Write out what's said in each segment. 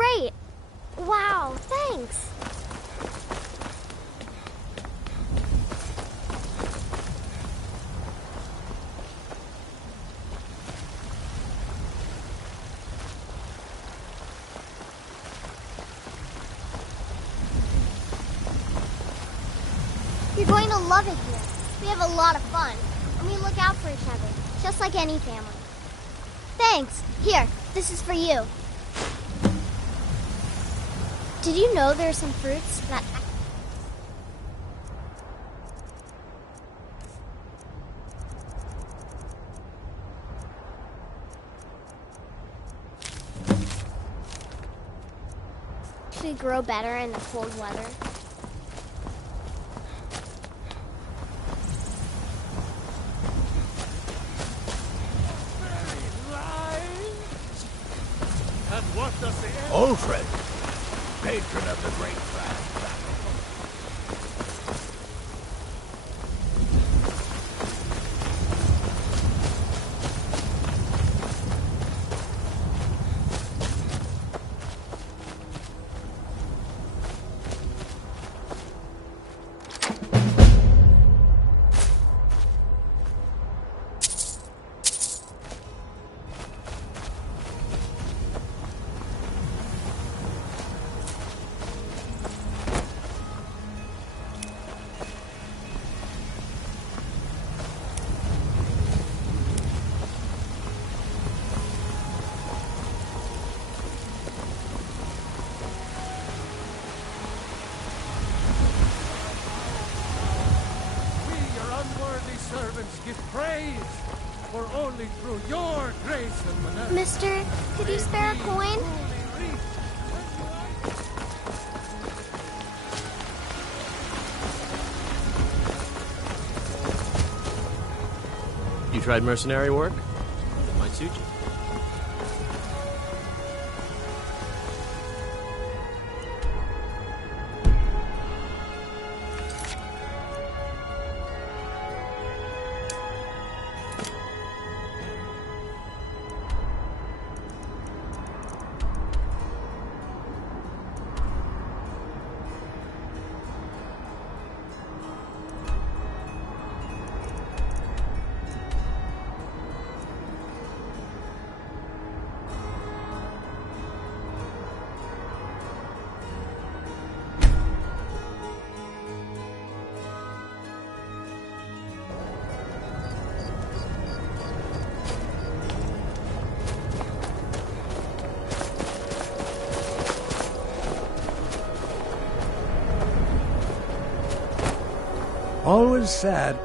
great! Wow, thanks! You're going to love it here. We have a lot of fun, and we look out for each other, just like any family. Thanks. Here, this is for you. Did you know there are some fruits that... actually grow better in the cold weather? Alfred, patron of the great family. Give praise, for only through your grace and benevolence. Mister, could you spare a coin? You tried mercenary work? That might suit you. Always sad.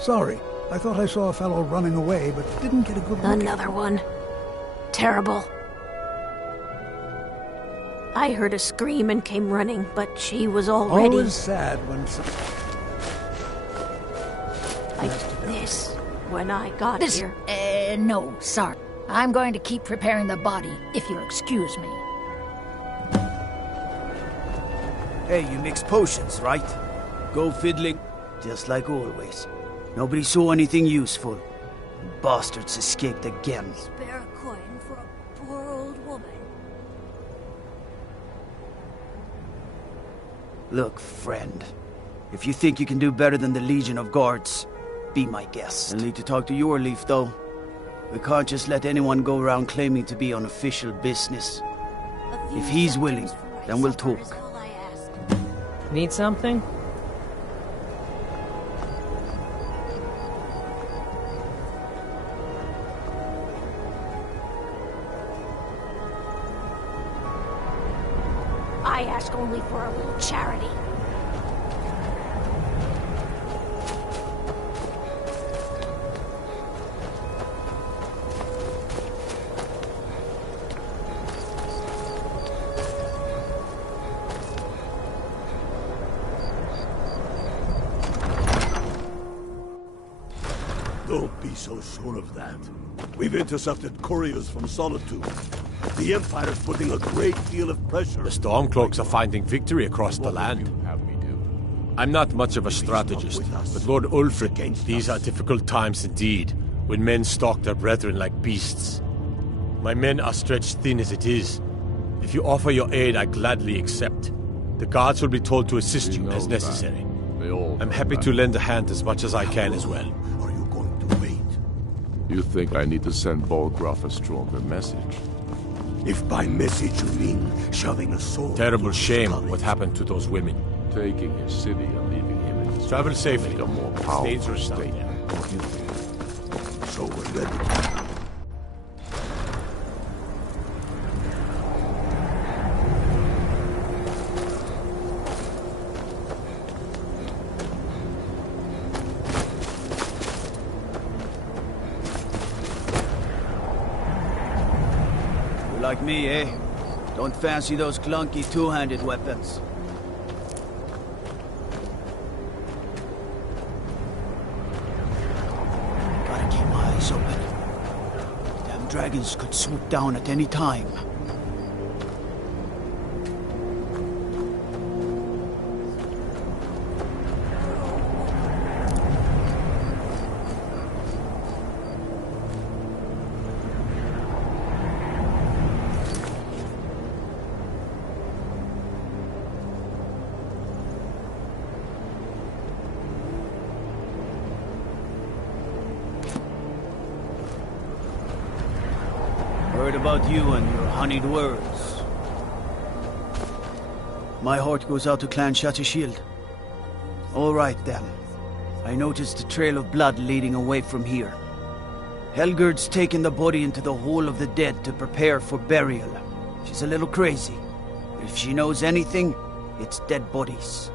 Sorry, I thought I saw a fellow running away, but didn't get a good look. Another one. Terrible. I heard a scream and came running, but she was already... Always sad when... like this, when I got here. No, sorry. I'm going to keep preparing the body, if you'll excuse me. Hey, you mix potions, right? Go fiddling, just like always. Nobody saw anything useful. Bastards escaped again. Spare a coin for a poor old woman. Look, friend. If you think you can do better than the Legion of Guards, be my guest. I'll need to talk to your Leaf, though. We can't just let anyone go around claiming to be on official business. If he's willing, then we'll talk. Need something? I ask only for a little charity. Don't be so sure of that. We've intercepted couriers from Solitude. The Empire is putting a great deal of pressure. The Stormcloaks are finding victory across the land. I'm not much of a strategist, but Lord Ulfric, these are difficult times indeed, when men stalk their brethren like beasts. My men are stretched thin as it is, If you offer your aid, I gladly accept. The guards will be told to assist you as necessary. I'm happy to lend a hand as much as I can as well. Are you going to wait? You think I need to send Bolgraf a stronger message? If by message you mean shoving a sword... Terrible shame what happened to those women. Taking his city and leaving him in his... Travel safely. A more It's powerful dangerous out state. there. What do you think? So we're ready. You like me, eh? Don't fancy those clunky two-handed weapons. Gotta keep my eyes open. Damn dragons could swoop down at any time. Heard about you and your honeyed words. My heart goes out to Clan Shattershield. All right, then. I noticed a trail of blood leading away from here. Helgerd's taken the body into the Hall of the Dead to prepare for burial. She's a little crazy. But if she knows anything, it's dead bodies.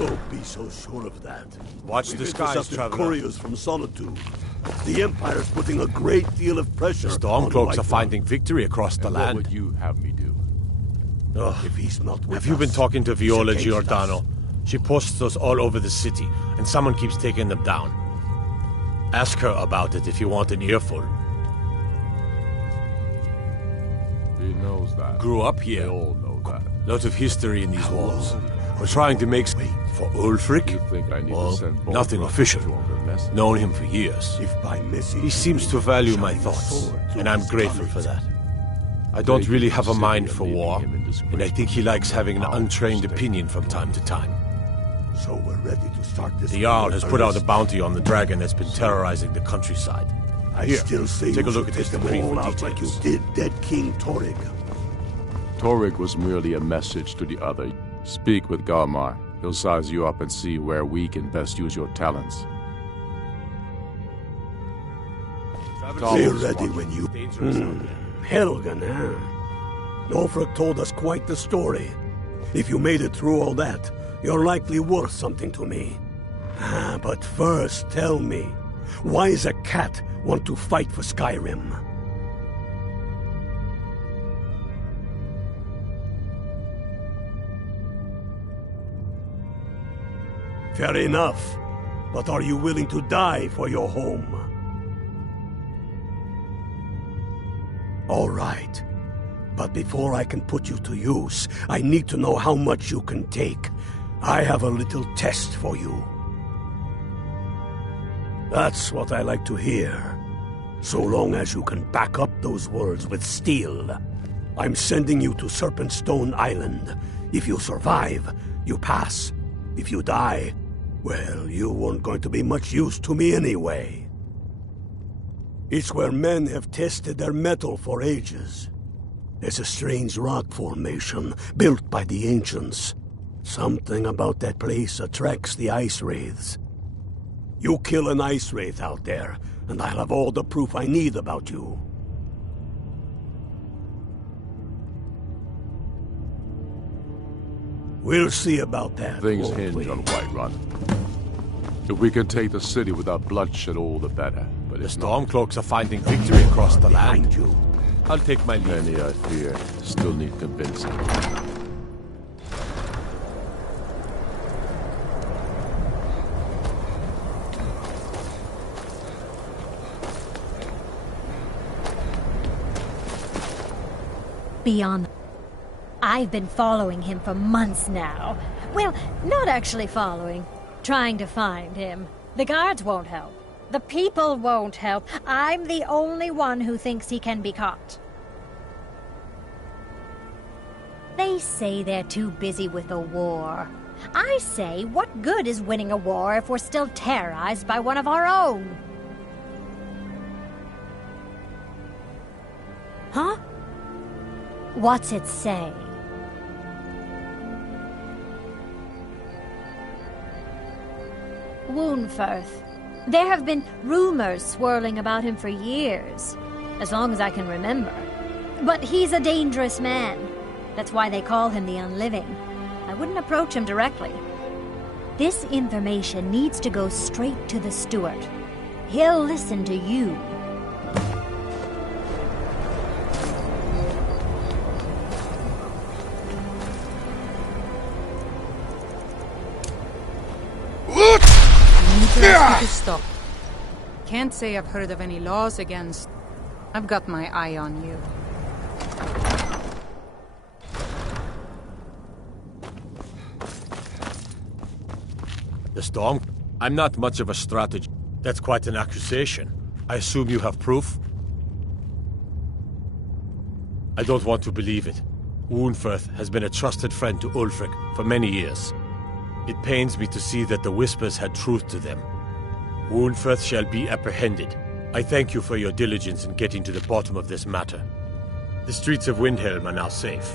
Don't be so sure of that. Watch the skies, intercepted traveler. couriers from Solitude. The Empire's putting a great deal of pressure. The on Stormcloaks are Whiterun. finding victory across the What land. would you have me do? If he's not with Have you been us, talking to he's Viola against Giordano? us. She posts us all over the city, and someone keeps taking them down. Ask her about it if you want an earful. He knows that. Grew up They here. all know that. Lot of history in these walls. We're trying to make space for Ulfric. You think I need Well, to send both nothing brothers official. to the message? Known him for years. If by message He seems to value my thoughts, and I'm grateful for that. I don't Taking really the have a city mind and for leaving war, him in disgrace and I think he likes having an I'll untrained stay. opinion from time to time. So we're ready to start this. The Jarl war has in put out a earnest. bounty on the dragon that's been terrorizing the countryside. I Here, still say take a you look should at this take decree them all for out like you details. did dead King Torrig. Torrig was merely a message to the other. Speak with Galmar. He'll size you up and see where we can best use your talents. Be ready when you... Helgen, huh? Ulfric told us quite the story. If you made it through all that, you're likely worth something to me. But first, tell me, why does a cat want to fight for Skyrim? Fair enough. But are you willing to die for your home? All right. But before I can put you to use, I need to know how much you can take. I have a little test for you. That's what I like to hear. So long as you can back up those words with steel. I'm sending you to Serpentstone Island. If you survive, you pass. If you die, well, you weren't going to be much use to me anyway. It's where men have tested their metal for ages. There's a strange rock formation built by the ancients. Something about that place attracts the ice wraiths. You kill an ice wraith out there, and I'll have all the proof I need about you. We'll see about that. Things won't hinge we? on Whiterun. If we can take the city without bloodshed, all the better. But The if not, Stormcloaks are finding victory across the Behind land. you. I'll take my leave. many, I fear, still need convincing. Beyond. I've been following him for months now. Well, not actually following. Trying to find him. The guards won't help. The people won't help. I'm the only one who thinks he can be caught. They say they're too busy with the war. I say, what good is winning a war if we're still terrorized by one of our own? Huh? What's it say? Woundfirth. There have been rumors swirling about him for years, as long as I can remember. But he's a dangerous man. That's why they call him the Unliving. I wouldn't approach him directly. This information needs to go straight to the steward. He'll listen to you. I need to ask you to stop. Can't say I've heard of any laws against... I've got my eye on you. The Storm? I'm not much of a strategist. That's quite an accusation. I assume you have proof? I don't want to believe it. Woundfirth has been a trusted friend to Ulfric for many years. It pains me to see that the Whispers had truth to them. Woundfirth shall be apprehended. I thank you for your diligence in getting to the bottom of this matter. The streets of Windhelm are now safe.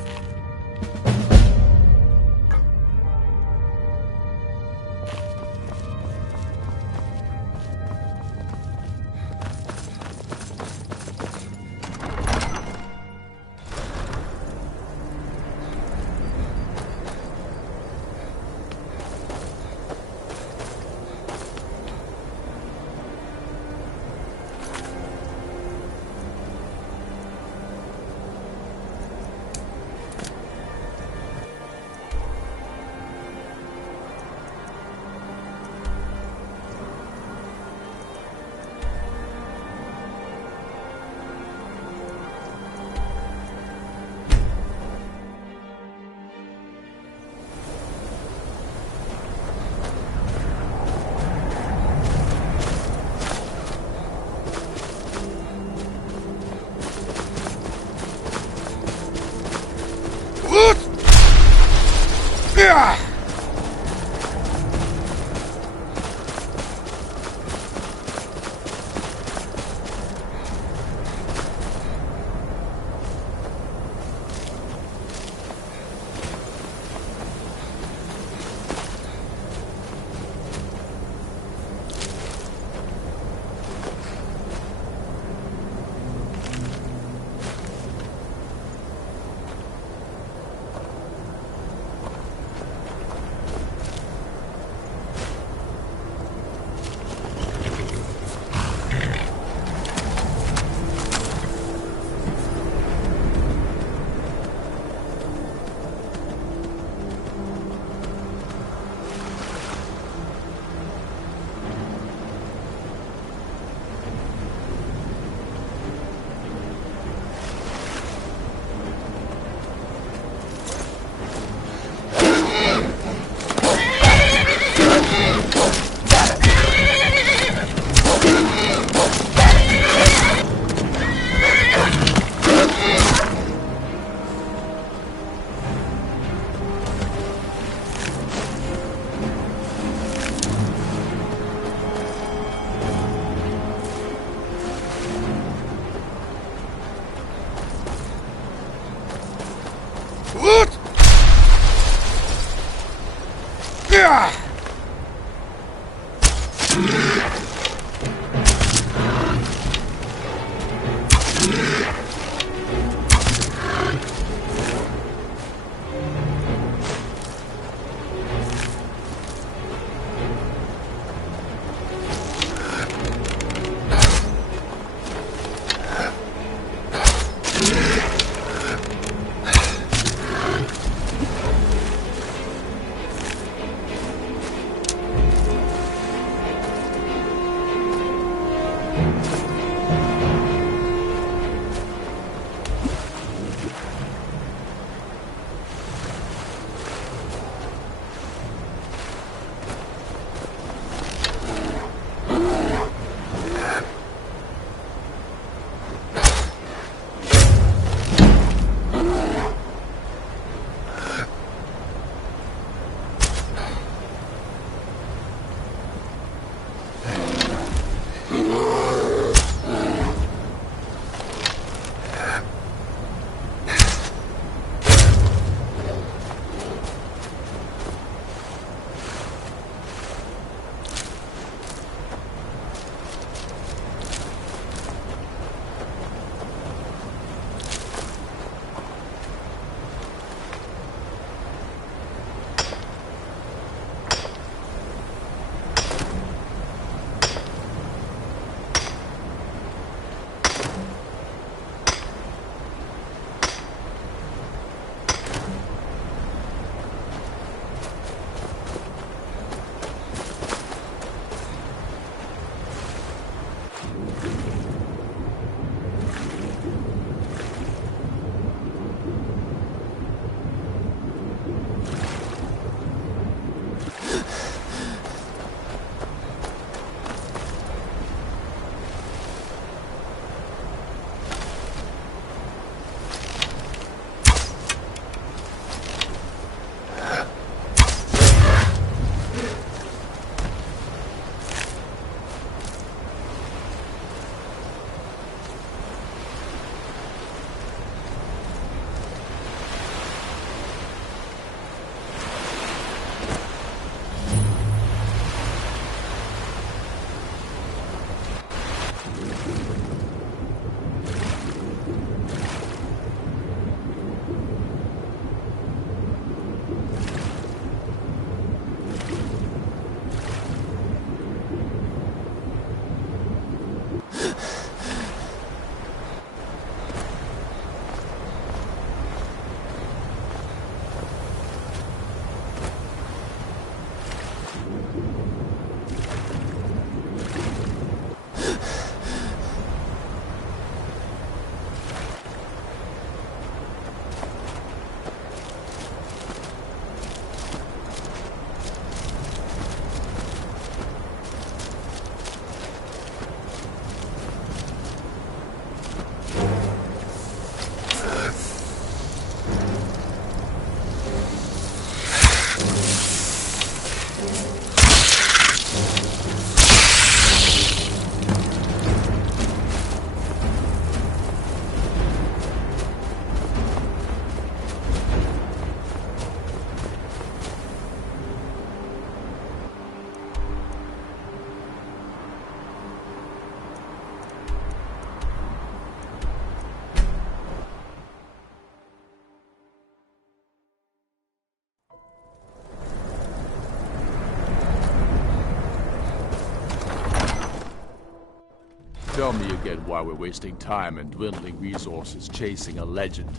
Tell me again why we're wasting time and dwindling resources chasing a legend.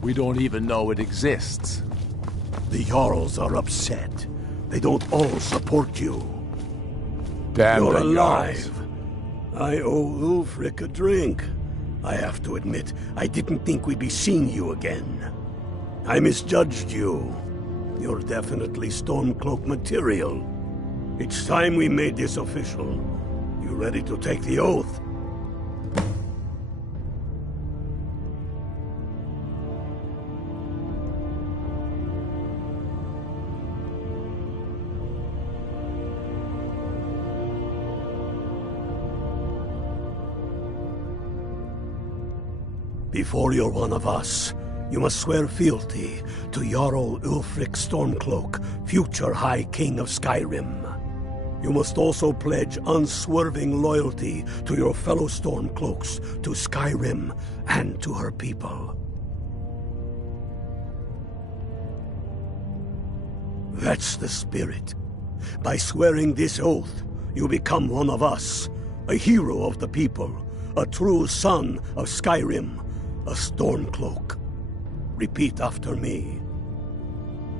We don't even know it exists. The Jarls are upset. They don't all support you. Damn You're the alive. Jarls. I owe Ulfric a drink. I have to admit, I didn't think we'd be seeing you again. I misjudged you. You're definitely Stormcloak material. It's time we made this official. You ready to take the oath? Before you're one of us, you must swear fealty to Jarl Ulfric Stormcloak, future High King of Skyrim. You must also pledge unswerving loyalty to your fellow Stormcloaks, to Skyrim, and to her people. That's the spirit. By swearing this oath, you become one of us, a hero of the people, a true son of Skyrim, a Stormcloak. Repeat after me.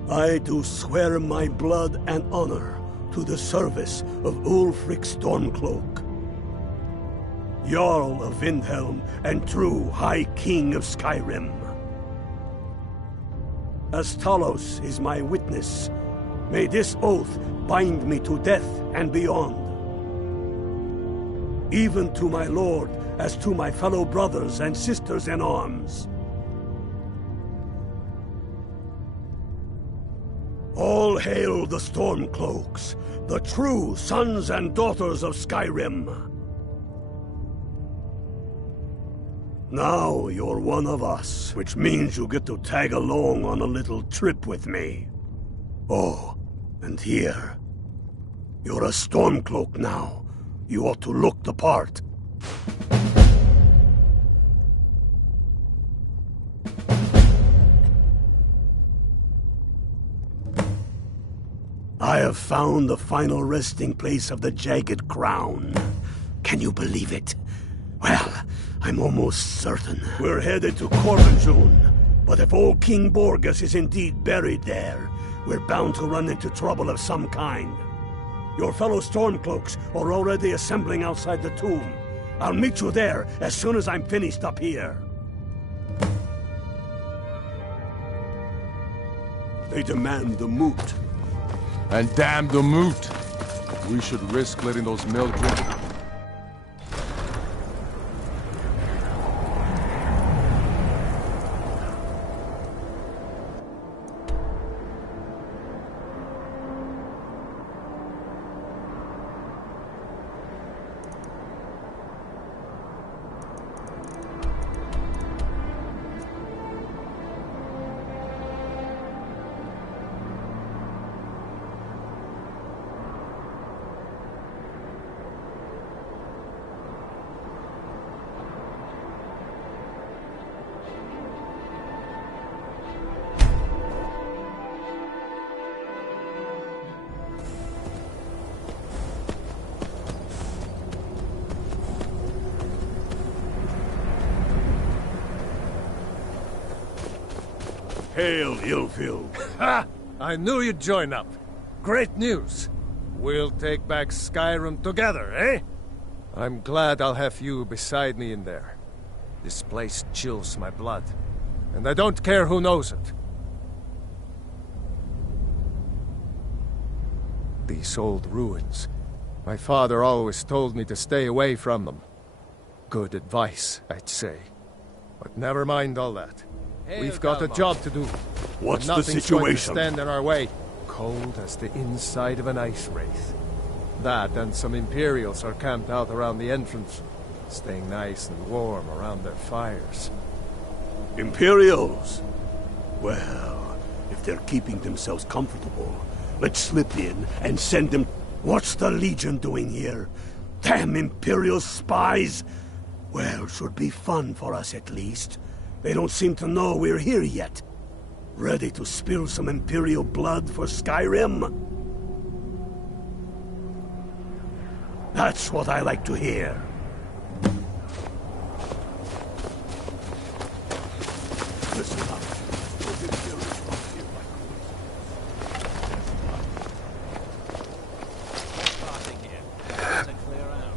I do swear my blood and honor to the service of Ulfric Stormcloak, Jarl of Windhelm and true High King of Skyrim. As Talos is my witness, may this oath bind me to death and beyond. Even to my lord, as to my fellow brothers and sisters in arms. All hail the Stormcloaks, the true sons and daughters of Skyrim. Now you're one of us, which means you get to tag along on a little trip with me. Oh, and here. You're a Stormcloak now. You ought to look the part. I have found the final resting place of the Jagged Crown. Can you believe it? Well, I'm almost certain. We're headed to Corvinjune, but if old King Borgus is indeed buried there, we're bound to run into trouble of some kind. Your fellow Stormcloaks are already assembling outside the tomb. I'll meet you there as soon as I'm finished up here. They demand the moot. And damn the moot! We should risk letting those milk drink. Hail, Ilfil. Ha! I knew you'd join up. Great news. We'll take back Skyrim together, eh? I'm glad I'll have you beside me in there. This place chills my blood, and I don't care who knows it. These old ruins. My father always told me to stay away from them. Good advice, I'd say. But never mind all that. We've got a job to do. What's the Nothing's situation? going to stand in our way. Cold as the inside of an ice wraith. That and some Imperials are camped out around the entrance, staying nice and warm around their fires. Imperials? Well, if they're keeping themselves comfortable, let's slip in and send them... What's the Legion doing here? Damn Imperial spies! Well, should be fun for us at least. They don't seem to know we're here yet. Ready to spill some Imperial blood for Skyrim? That's what I like to hear. Listen up. Those Imperials come here by Starting here. To clear out.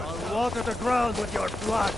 I'll water the ground with your blood.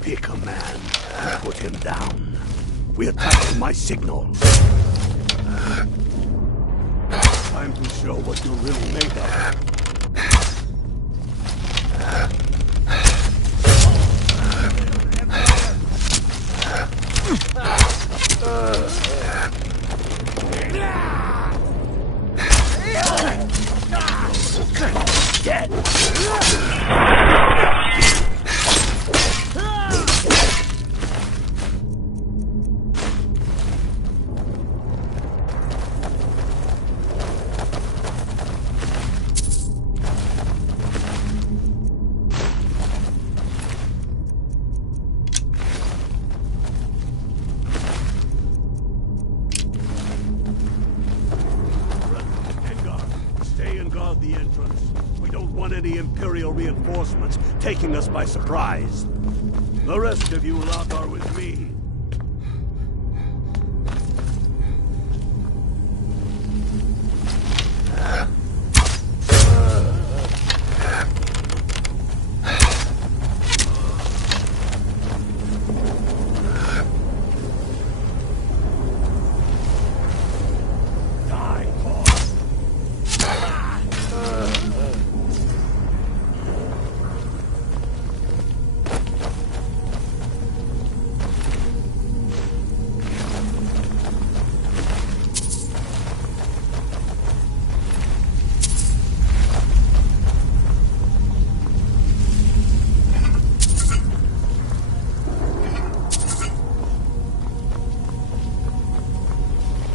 Pick a man and put him down. We attack on my signal. Time to show what you're really made of. Dead. The entrance. We don't want any Imperial reinforcements taking us by surprise. The rest of you lot are with me.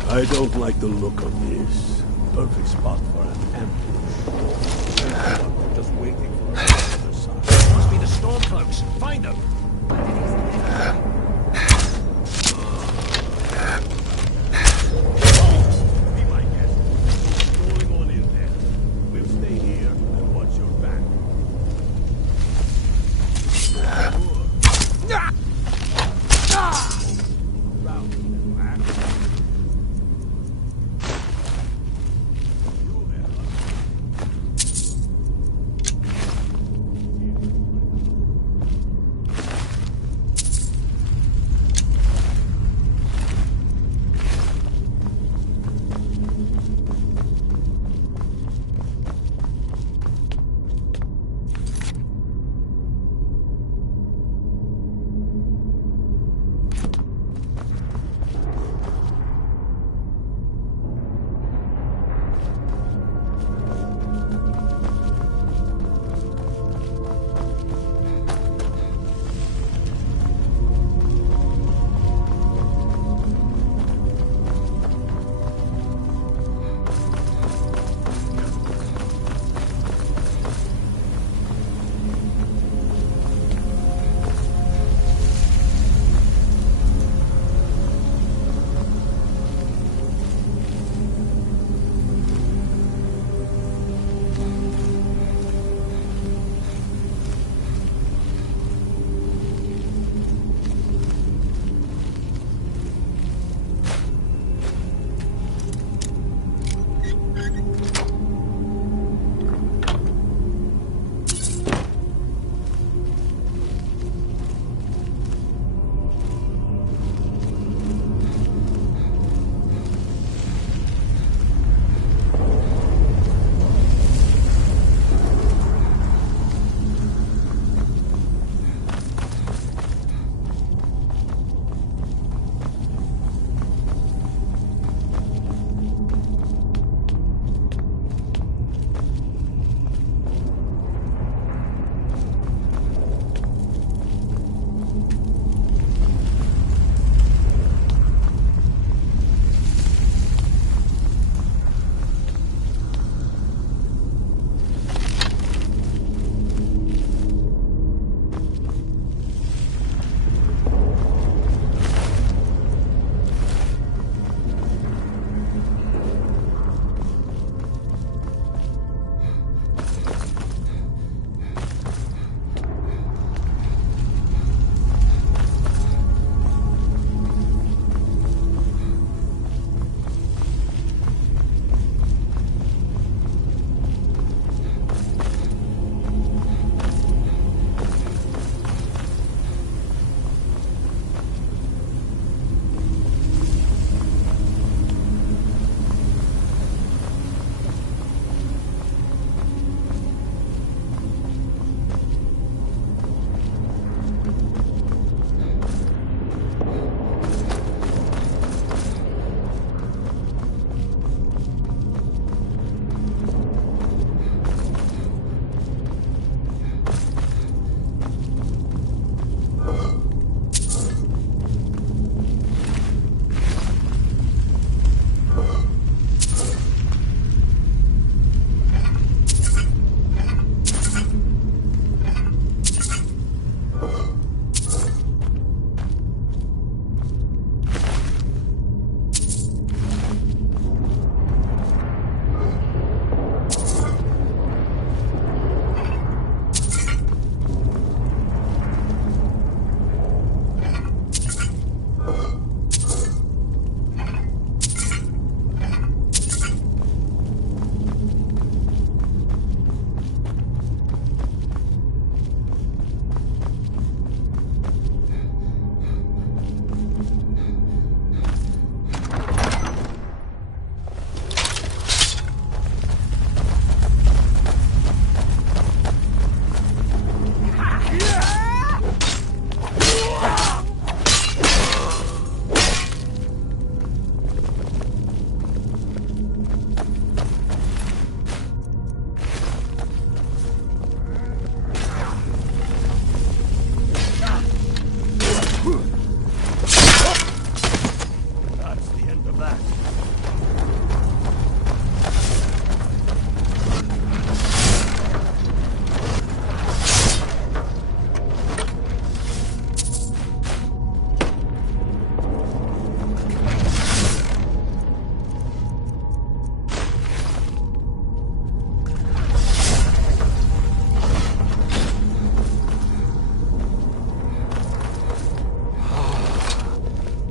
I don't like the look of this. Perfect spot for an ambush. Just waiting for us on the other side. Must be the Stormcloaks. Find them. Be my guest. What's going on in there? We'll stay here and watch your back.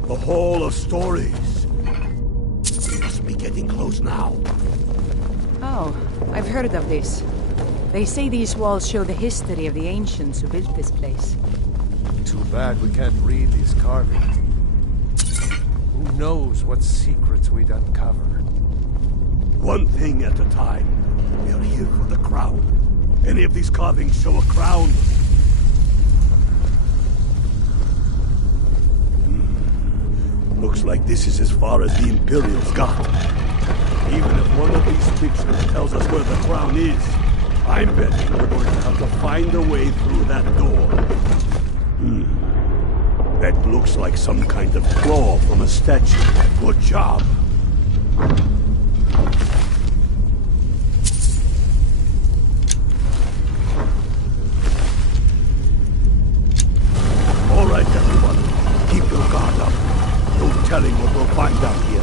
The Hall of Stories. We must be getting close now. Oh, I've heard of this. They say these walls show the history of the ancients who built this place. Too bad we can't read these carvings. Who knows what secrets we'd uncover? One thing at a time. We are here for the crown. Any of these carvings show a crown? Looks like this is as far as the Imperials got. Even if one of these pictures tells us where the crown is, I'm betting we're going to have to find a way through that door. That looks like some kind of claw from a statue. Good job. All right, everyone. Keep your guard up. No telling what we'll find out here.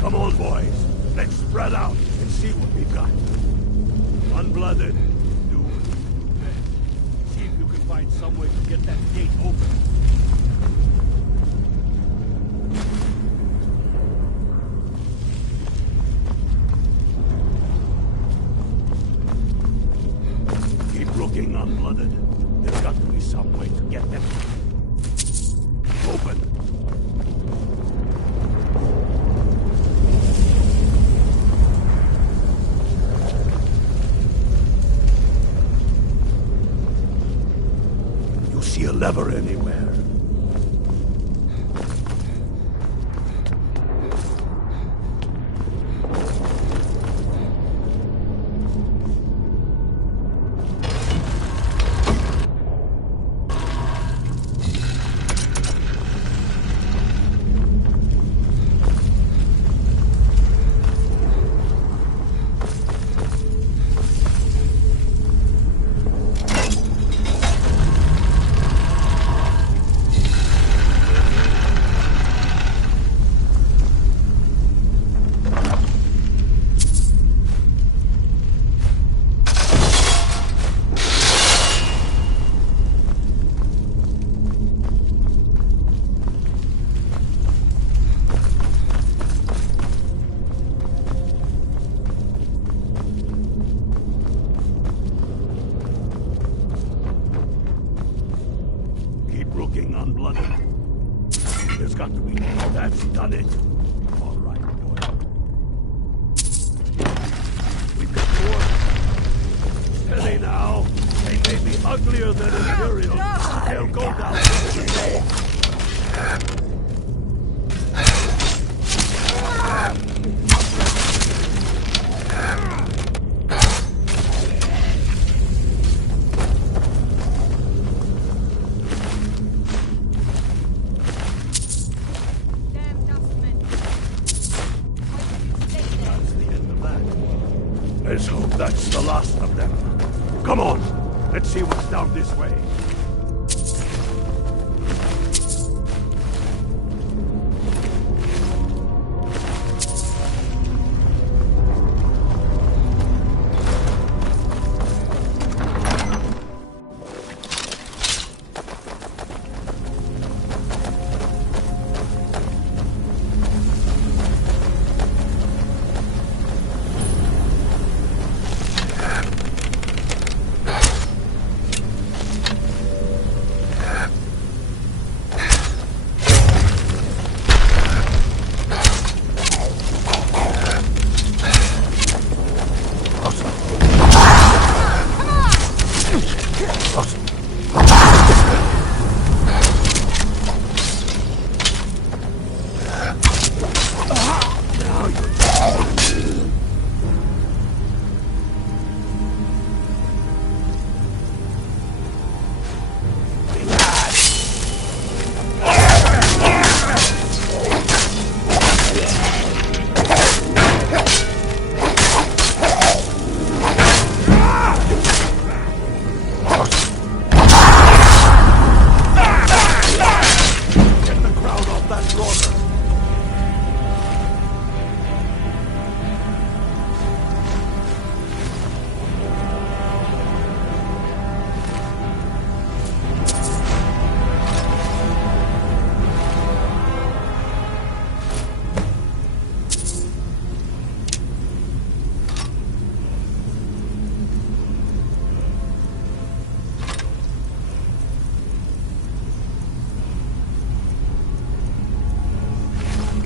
Come on, boys. Let's spread out and see what we've got. Unblooded. Do what you do best. See if you can find some way to get that gate open. Keep looking, Unblooded. There's got to be some way to get them open. You see a lever anywhere? Unblooded. There's got to be. That's done it. All right, boy. We've got more. Steady now. They may be uglier than Imperial. They'll go down today. Let's hope that's the last of them. Come on, let's see what's down this way.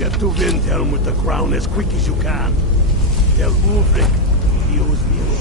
Get to Windhelm with the crown as quick as you can. Tell Ulfric he owes me a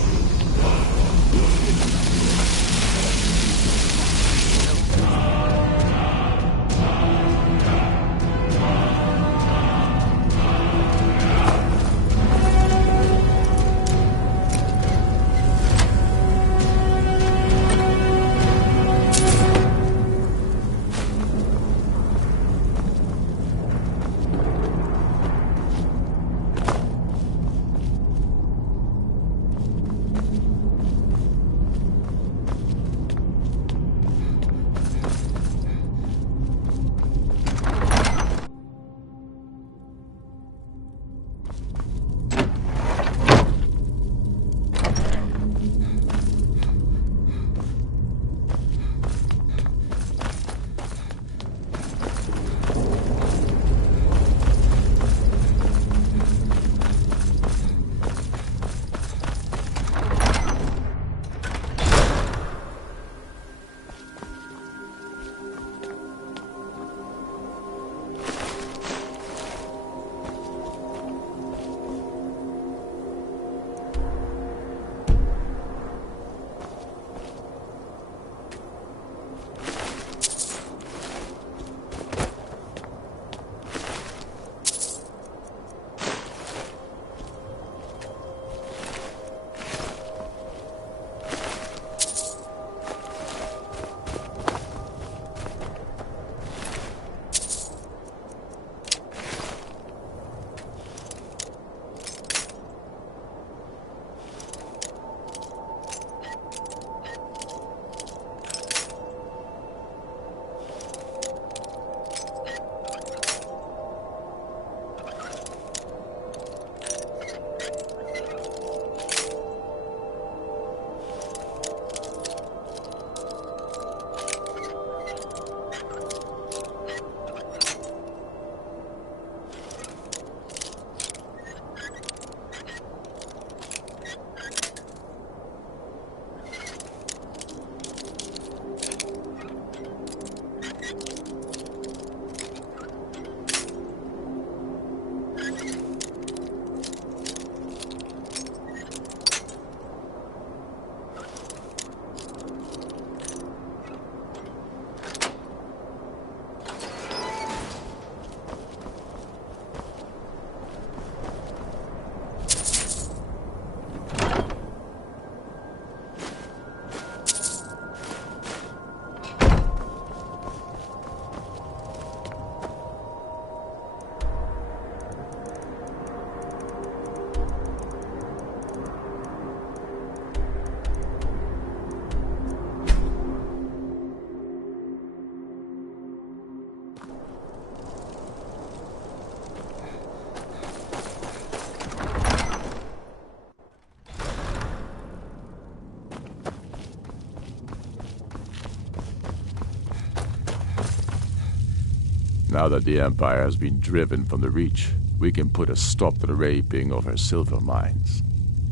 Now that the Empire has been driven from the Reach, we can put a stop to the raping of her silver mines.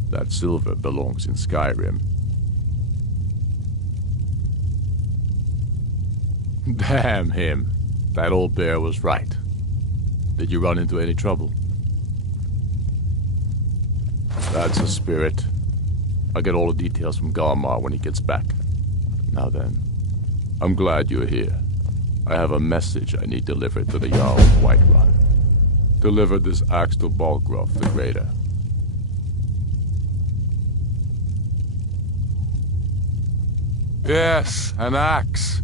That silver belongs in Skyrim. Damn him. That old bear was right. Did you run into any trouble? That's a spirit. I'll get all the details from Garmar when he gets back. Now then, I'm glad you're here. I have a message I need delivered to the Jarl of Whiterun. Deliver this axe to Balgruuf the Greater. Yes, an axe.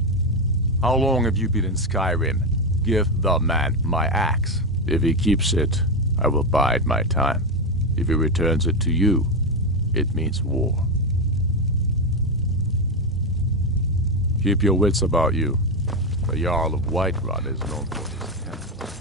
How long have you been in Skyrim? Give the man my axe. If he keeps it, I will bide my time. If he returns it to you, it means war. Keep your wits about you. The Jarl of Whiterun is known for his temper.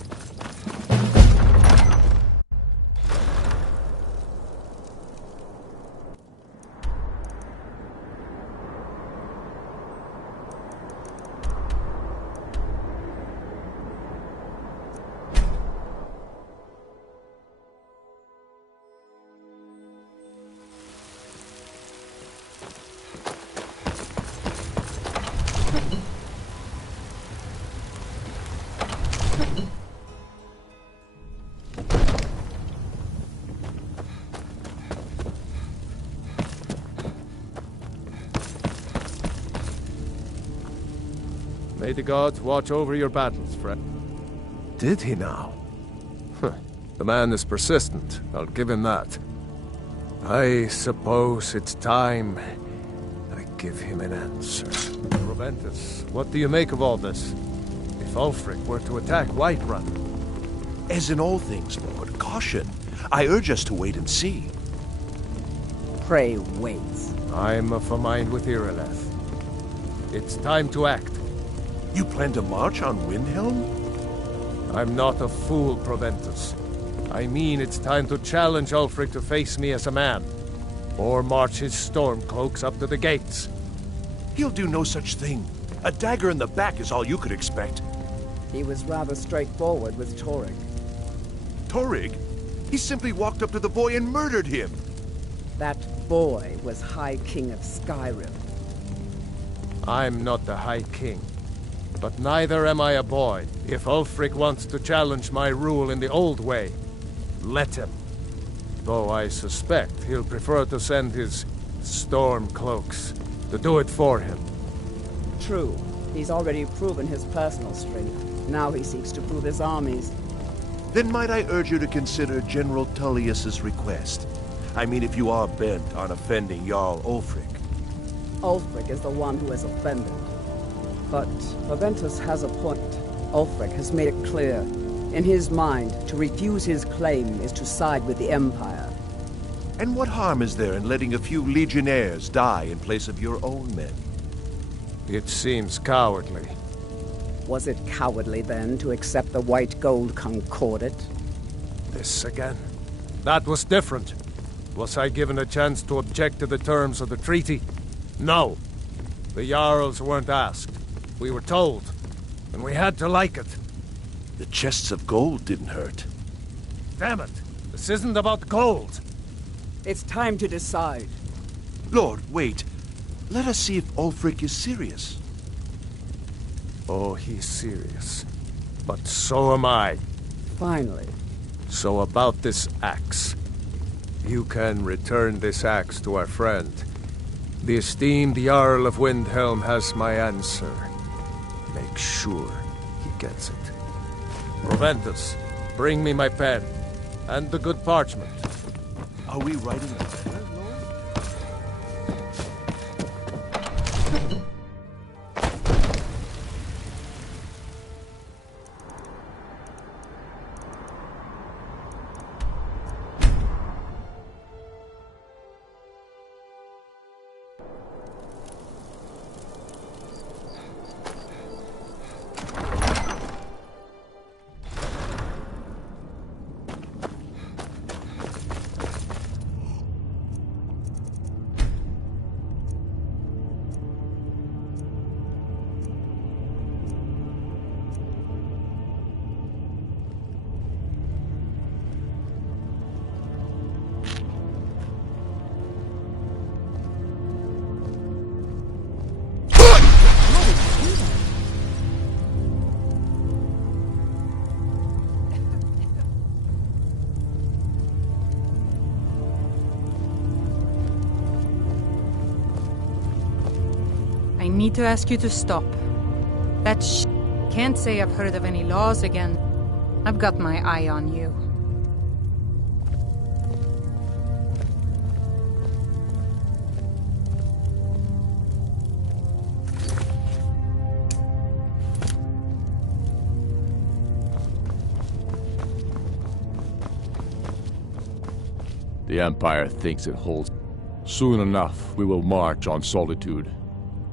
May the gods watch over your battles, friend. Did he now? The man is persistent, I'll give him that. I suppose it's time I give him an answer. Proventus, what do you make of all this? If Ulfric were to attack Whiterun? As in all things, Lord, caution. I urge us to wait and see. Pray wait. I'm of a mind with Irileth. It's time to act. You plan to march on Windhelm? I'm not a fool, Proventus. I mean it's time to challenge Ulfric to face me as a man. Or march his stormcloaks up to the gates. He'll do no such thing. A dagger in the back is all you could expect. He was rather straightforward with Torrig. Torrig? He simply walked up to the boy and murdered him. That boy was High King of Skyrim. I'm not the High King. But neither am I a boy. If Ulfric wants to challenge my rule in the old way, let him. Though I suspect he'll prefer to send his stormcloaks to do it for him. True. He's already proven his personal strength. Now he seeks to prove his armies. Then might I urge you to consider General Tullius's request? I mean, if you are bent on offending Jarl Ulfric. Ulfric is the one who has offended. But Proventus has a point. Ulfric has made it clear. In his mind, to refuse his claim is to side with the Empire. And what harm is there in letting a few legionnaires die in place of your own men? It seems cowardly. Was it cowardly, then, to accept the white gold concordat? This again? That was different. Was I given a chance to object to the terms of the treaty? No. The Jarls weren't asked. We were told. And we had to like it. The chests of gold didn't hurt. Damn it! This isn't about gold! It's time to decide. Lord, wait. Let us see if Ulfric is serious. Oh, he's serious. But so am I. Finally. So about this axe. You can return this axe to our friend. The esteemed Jarl of Windhelm has my answer. Make sure he gets it. Proventus, bring me my pen. And the good parchment. Are we writing a letter, Lord? I need to ask you to stop. That can't say I've heard of any laws again. I've got my eye on you. The Empire thinks it holds. Soon enough, we will march on Solitude.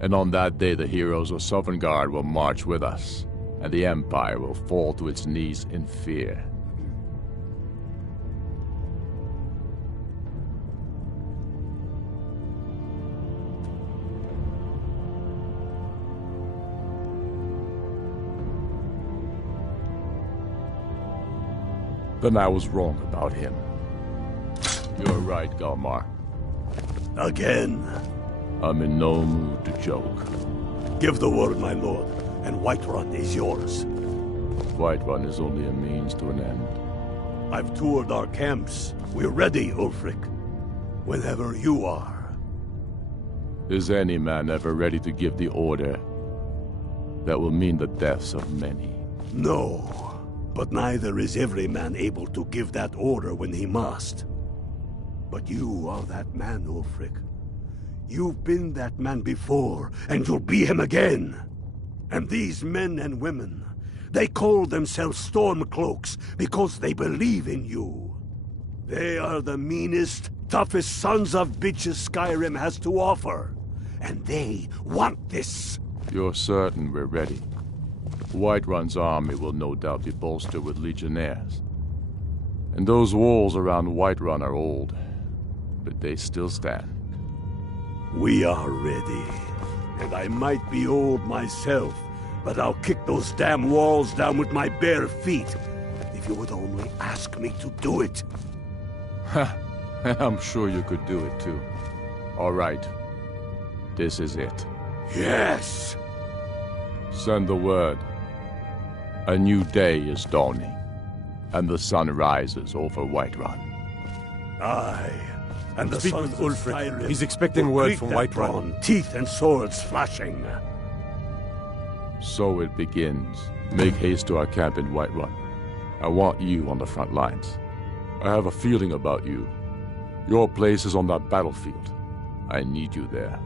And on that day, the heroes of Sovngarde will march with us, and the Empire will fall to its knees in fear. Then I was wrong about him. You're right, Galmar. Again. I'm in no mood to joke. Give the word, my lord, and Whiterun is yours. Whiterun is only a means to an end. I've toured our camps. We're ready, Ulfric. Whenever you are. Is any man ever ready to give the order? That will mean the deaths of many. No, but neither is every man able to give that order when he must. But you are that man, Ulfric. You've been that man before, and you'll be him again. And these men and women, they call themselves Stormcloaks because they believe in you. They are the meanest, toughest sons of bitches Skyrim has to offer. And they want this. You're certain we're ready? Whiterun's army will no doubt be bolstered with legionnaires. And those walls around Whiterun are old, but they still stand. We are ready. And I might be old myself, but I'll kick those damn walls down with my bare feet, if you would only ask me to do it. Ha! I'm sure you could do it too. All right. This is it. Yes! Send the word. A new day is dawning, and the sun rises over Whiterun. Aye, and the Speak sons with of Ulfric. Skyrim He's expecting will word greet from that Whiterun. dawn, teeth and swords flashing. So it begins. Make haste to our camp in Whiterun. I want you on the front lines. I have a feeling about you. Your place is on that battlefield. I need you there.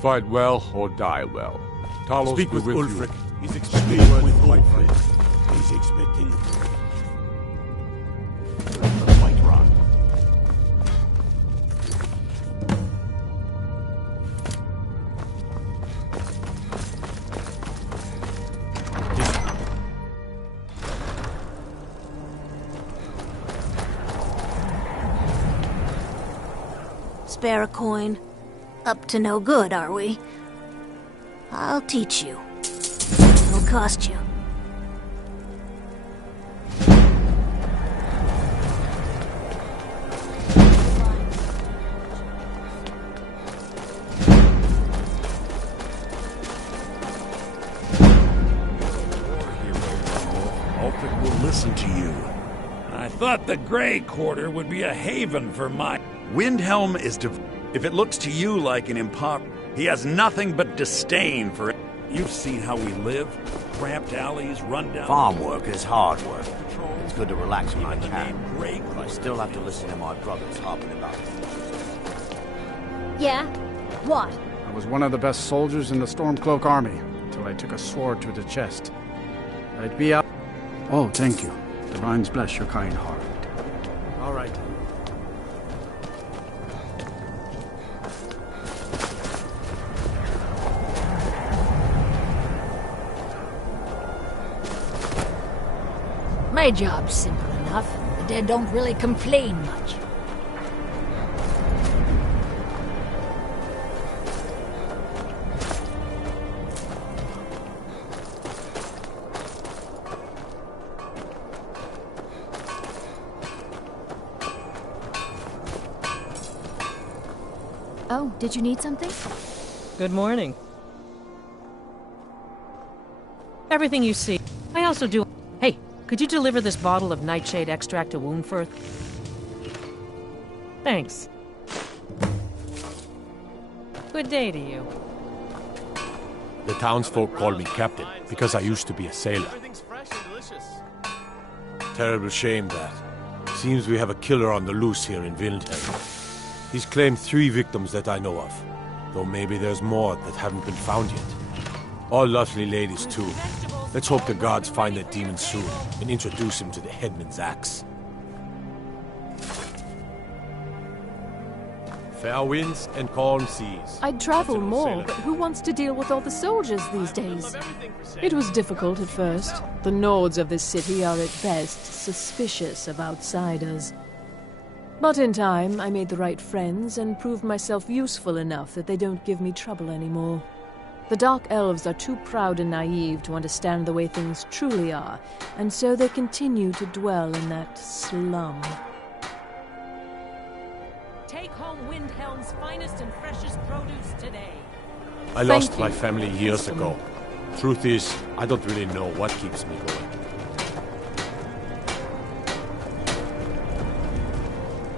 Fight well or die well. Talos Speak be with Ulfric. you. He's expecting Speak word with from Whiterun. Ulfric. He's expecting Whiterun. Spare a coin. Up to no good, are we? I'll teach you. It'll cost you. Ulfric will listen to you. I thought the Grey Quarter would be a haven for my... Windhelm is if it looks to you like an he has nothing but disdain for it. You've seen how we live. Cramped alleys, rundown... Farm work is hard work. It's good to relax when I can. But I still have to listen to my brothers harping about it. Yeah? What? I was one of the best soldiers in the Stormcloak army, until I took a sword to the chest. I'd be out... Oh, thank you. Divines bless your kind heart. All right. My job's simple enough. The dead don't really complain much. Oh, did you need something? Good morning. Everything you see. I also do... Hey, could you deliver this bottle of nightshade extract to Woundfirth? Thanks. Good day to you. The townsfolk call me captain because I used to be a sailor. Terrible shame that. Seems we have a killer on the loose here in Windhelm. He's claimed 3 victims that I know of, though maybe there's more that haven't been found yet. All lovely ladies too. Let's hope the gods find that demon soon and introduce him to the headman's axe. Fair winds and calm seas. I'd travel more, but who wants to deal with all the soldiers these days? It was difficult at first. The Nords of this city are at best suspicious of outsiders. But in time, I made the right friends and proved myself useful enough that they don't give me trouble anymore. The Dark Elves are too proud and naive to understand the way things truly are, and so they continue to dwell in that slum. Take home Windhelm's finest and freshest produce today. I lost my family years ago. Truth is, I don't really know what keeps me going.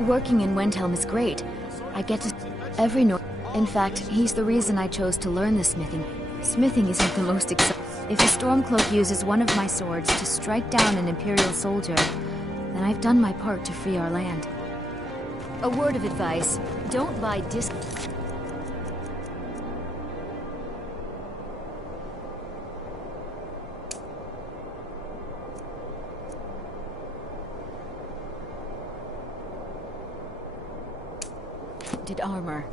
Working in Windhelm is great. I get to every Nord. In fact, he's the reason I chose to learn the smithing. Smithing isn't the most exciting. If a Stormcloak uses one of my swords to strike down an Imperial soldier, then I've done my part to free our land. A word of advice, don't buy disc... armor.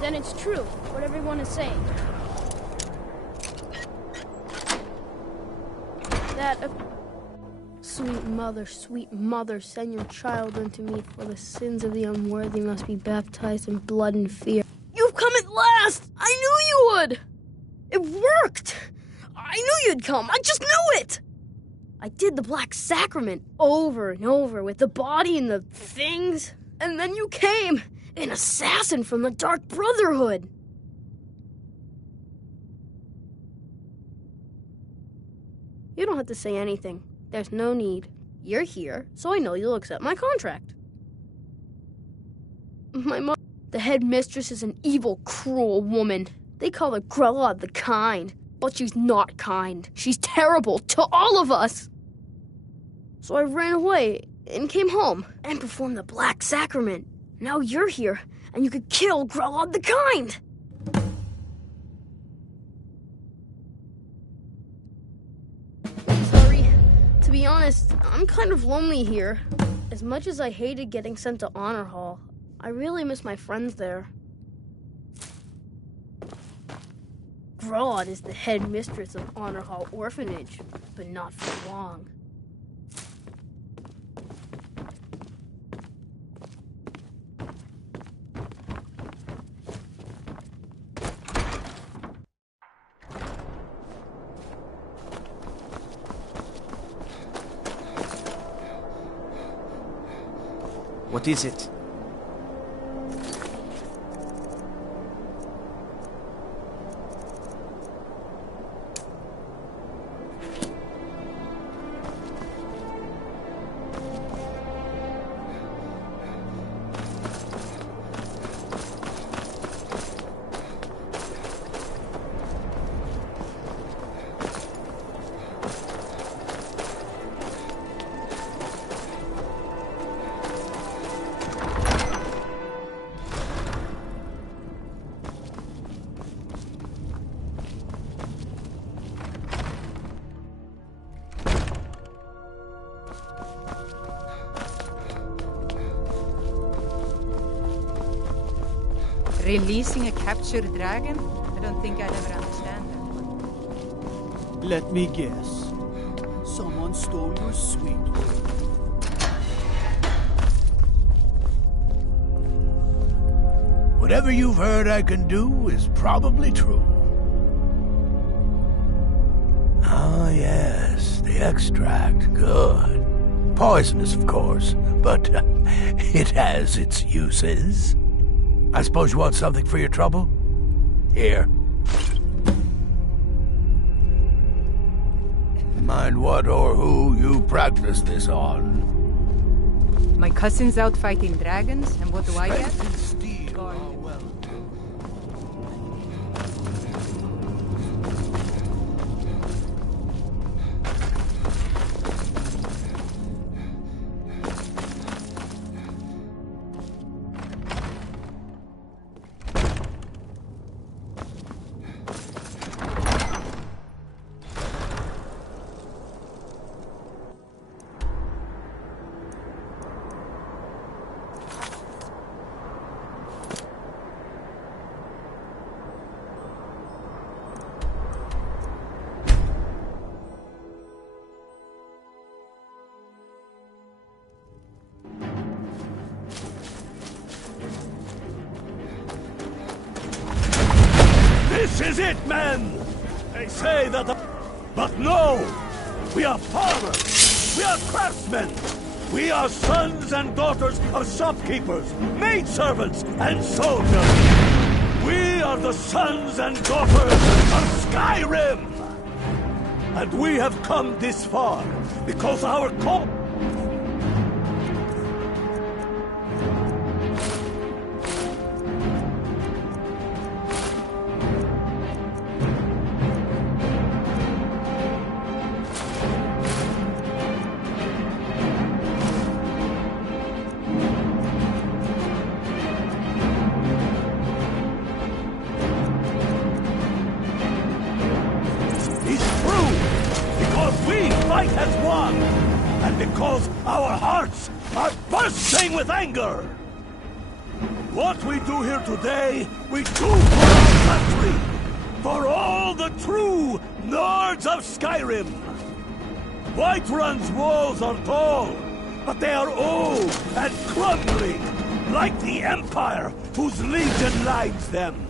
Then it's true, what everyone is saying. That sweet mother, send your child unto me, for the sins of the unworthy must be baptized in blood and fear. You've come at last! I knew you would! It worked! I knew you'd come, I just knew it! I did the Black Sacrament over and over with the body and the things, and then you came, an assassin from the Dark Brotherhood. You don't have to say anything. There's no need. You're here, so I know you'll accept my contract. My mother, the headmistress, is an evil, cruel woman. They call her Grella the Kind, but she's not kind. She's terrible to all of us. So I ran away and came home and performed the Black Sacrament. Now you're here, and you could kill Grella the Kind. To be honest, I'm kind of lonely here. As much as I hated getting sent to Honor Hall, I really miss my friends there. Grodd is the headmistress of Honor Hall Orphanage, but not for long. What is it? Releasing a captured dragon? I don't think I'd ever understand that one. Let me guess. Someone stole your sweet word. Whatever you've heard I can do is probably true. Ah, yes, the extract. Good. Poisonous, of course, but it has its uses. I suppose you want something for your trouble? Here. Mind what or who you practice this on. My cousin's out fighting dragons, and what do I get? This is it, men! They say that the... But no! We are farmers! We are craftsmen! We are sons and daughters of shopkeepers, maidservants, and soldiers! We are the sons and daughters of Skyrim! And we have come this far because our call... fight has won, and because our hearts are bursting with anger. What we do here today, we do for our country, for all the true Nords of Skyrim. Whiterun's walls are tall, but they are old and crumbling, like the Empire whose legion lines them.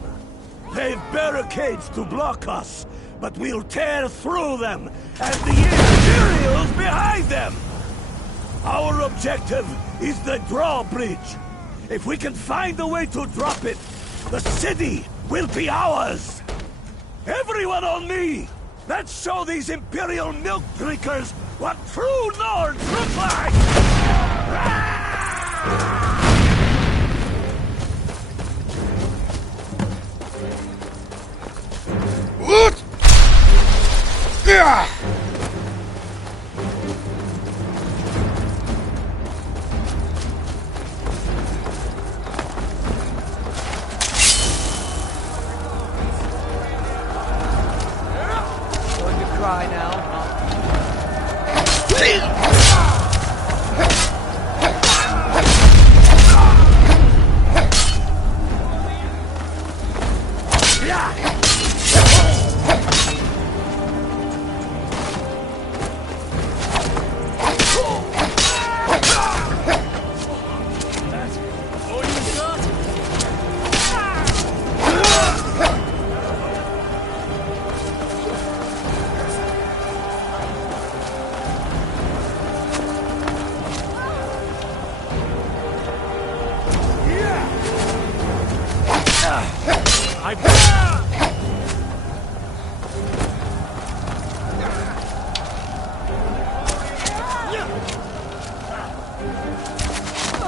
They've barricades to block us, but we'll tear through them, and the Imperials behind them! Our objective is the drawbridge. If we can find a way to drop it, the city will be ours! Everyone on me! Let's show these Imperial milk drinkers what true Nords look like! What? Yeah! Going to cry now, huh?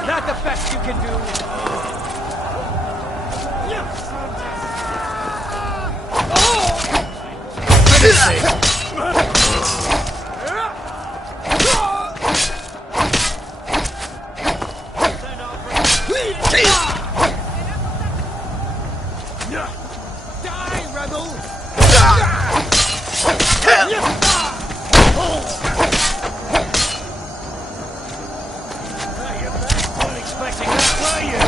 Not the best you can do. Die, rebel! Expecting that, were you?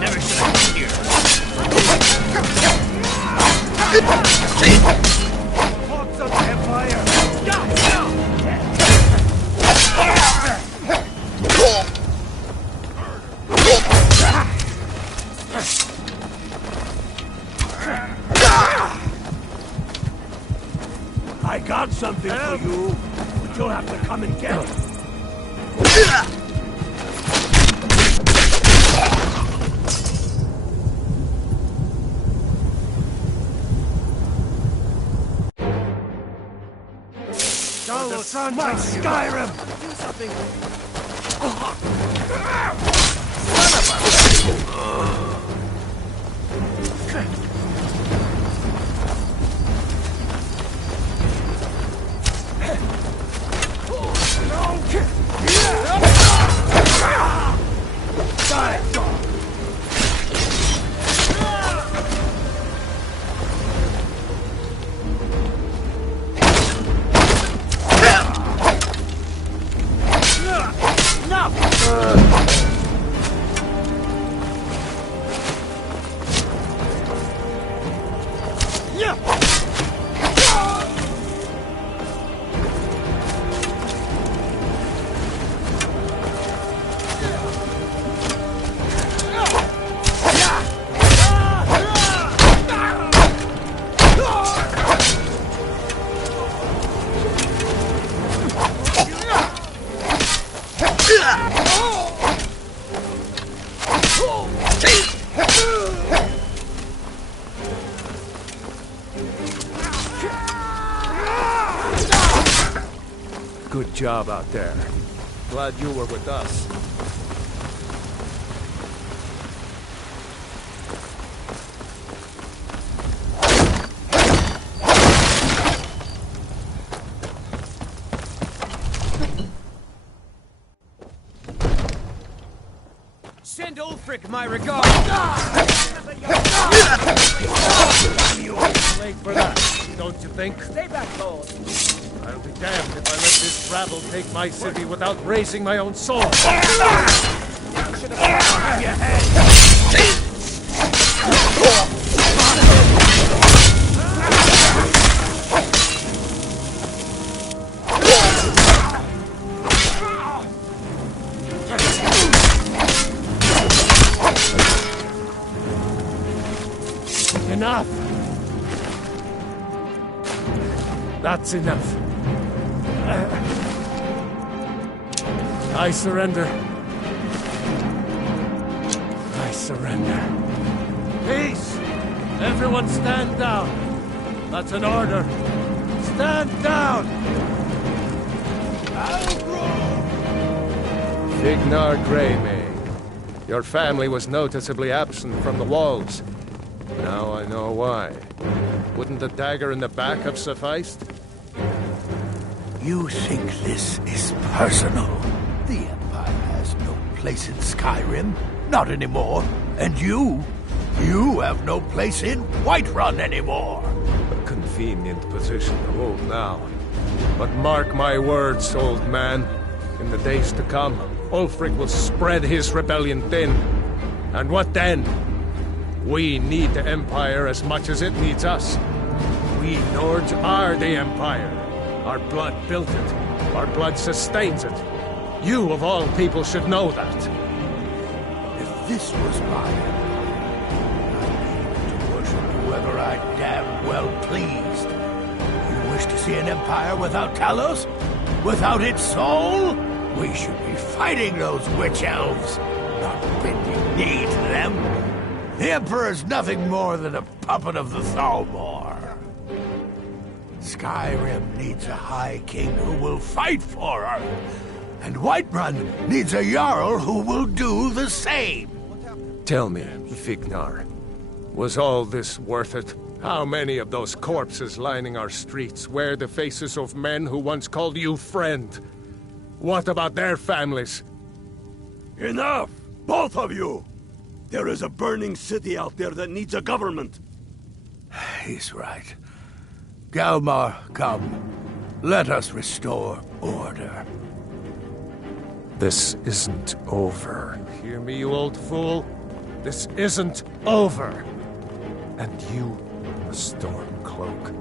Never should have come here. Hawks of the Empire! I got something for you, but you'll have to come and get it. My Skyrim! Do something! Good job out there. Glad you were with us. Send Ulfric my regards. Late for that, don't you think? Stay back, Lord. I'll be damned if I let this rabble take my city without raising my own sword. Should have your head. Enough! That's enough. I surrender. I surrender. Peace! Everyone stand down. That's an order. Stand down! Vignar Greymane. Your family was noticeably absent from the walls. Now I know why. Wouldn't the dagger in the back have sufficed? You think this is personal? The Empire has no place in Skyrim. Not anymore. And you have no place in Whiterun anymore. A convenient position to hold now. But mark my words, old man. In the days to come, Ulfric will spread his rebellion thin. And what then? We need the Empire as much as it needs us. We Nords are the Empire. Our blood built it. Our blood sustains it. You, of all people, should know that. If this was my Empire, I'd be able to worship whoever I damn well pleased. You wish to see an Empire without Talos? Without its soul? We should be fighting those witch elves, not bending knee to them. The Emperor's nothing more than a puppet of the Thalmor. Skyrim needs a High King who will fight for her. And Whiterun needs a Jarl who will do the same. Tell me, Vignar, was all this worth it? How many of those corpses lining our streets wear the faces of men who once called you friend? What about their families? Enough! Both of you! There is a burning city out there that needs a government. He's right. Galmar, come. Let us restore order. This isn't over. Hear me, you old fool? This isn't over. And you, a Stormcloak.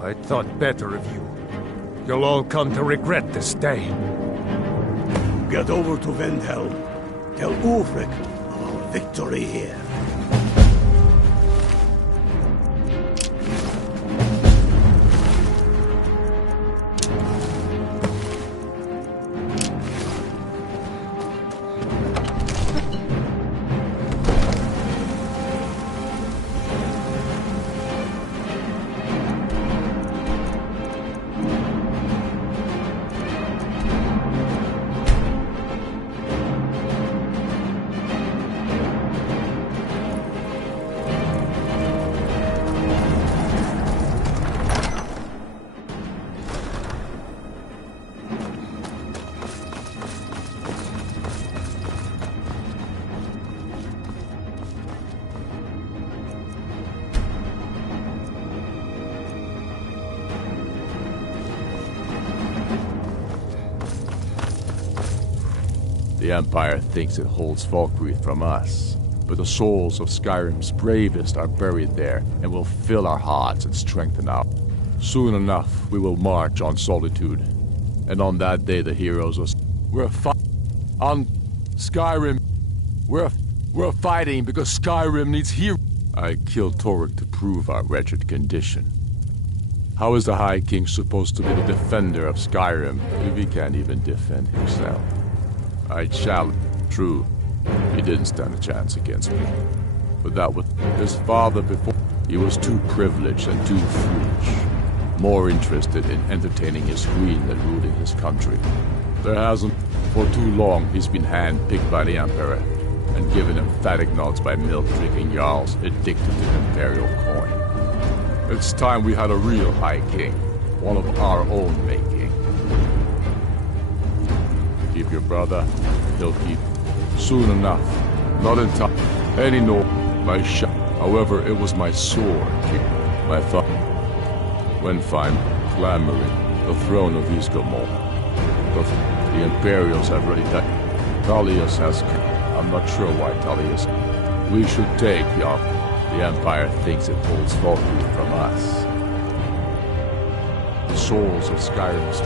I thought better of you. You'll all come to regret this day. Get over to Windhelm. Tell Ulfric of our victory here. The Empire thinks it holds Falkreath from us, but the souls of Skyrim's bravest are buried there and will fill our hearts and strengthen our... Soon enough, we will march on Solitude, and on that day the heroes will... On Skyrim, we're fighting because Skyrim needs heroes. I killed Torrik to prove our wretched condition. How is the High King supposed to be the defender of Skyrim if he can't even defend himself? I challenge. True, he didn't stand a chance against me. But that was his father before. He was too privileged and too foolish. more interested in entertaining his queen than ruling his country. There hasn't. For too long, he's been hand-picked by the Emperor and given emphatic nods by milk-drinking Jarls addicted to imperial coin. It's time we had a real High King, one of our own making. Keep your brother, he'll keep. Soon enough. Not in time. Any no, my shot. However, it was my sword, my thought. When fine, clamoring, the throne of Isgomor. The Imperials have already died. Tullius has... I'm not sure why Tullius... We should take Yop. The Empire thinks it holds Valkyrie from us. The souls of Skyrim's...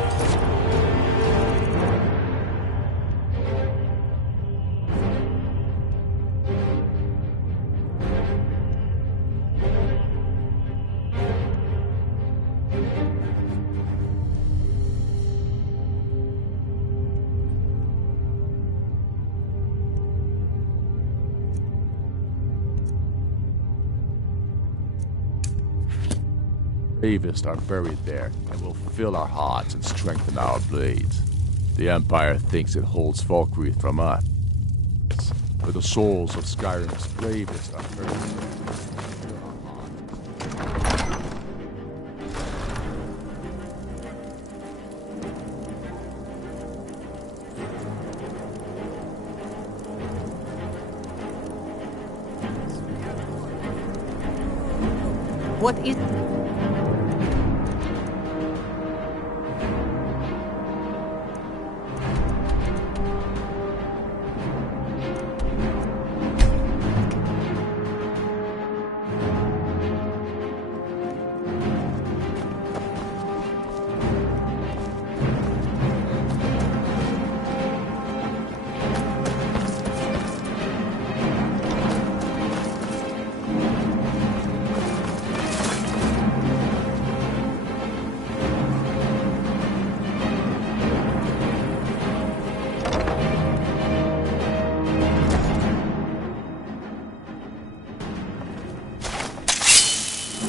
bravest are buried there and will fill our hearts and strengthen our blades. The Empire thinks it holds Valkyrie from us, but the souls of Skyrim's bravest are buried there. What is...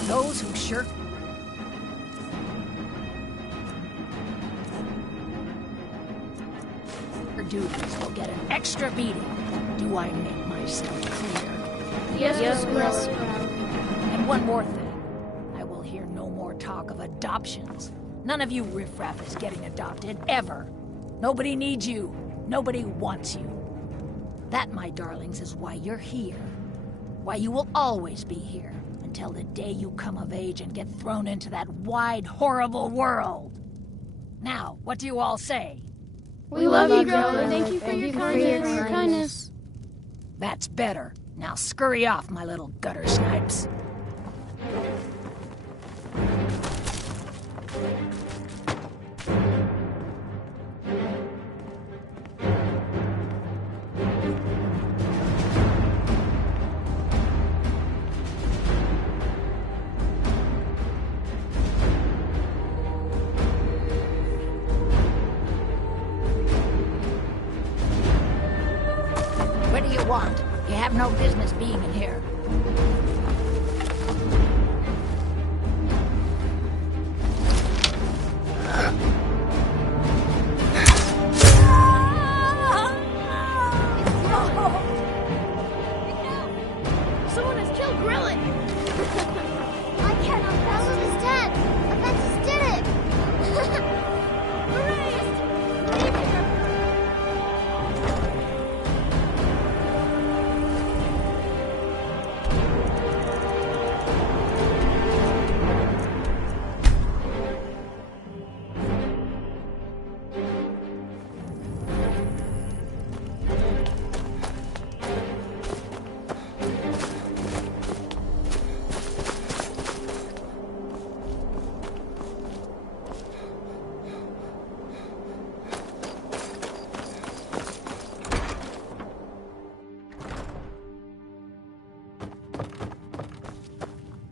Those who shirk their duties will get an extra beating. Do I make myself clear? Yes, And one more thing. I will hear no more talk of adoptions. None of you riffraff is getting adopted, ever. Nobody needs you. Nobody wants you. That, my darlings, is why you're here. Why you will always be here. Until the day you come of age and get thrown into that wide, horrible world. Now, what do you all say? We love you, Growler. Thank you for your kindness. That's better. Now scurry off, my little gutter snipes. What do you want? You have no business being in here. Someone has killed Grillin! I cannot pass his dead! Aventus did it! Hooray!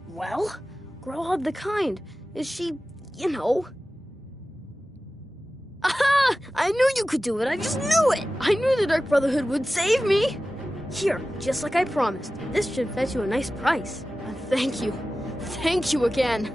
Well, Growlhog the Kind. Is she, you know... Aha! I knew you could do it. I just knew it. I knew the Dark Brotherhood would save me. Here, just like I promised. This should fetch you a nice price. Thank you. Thank you again.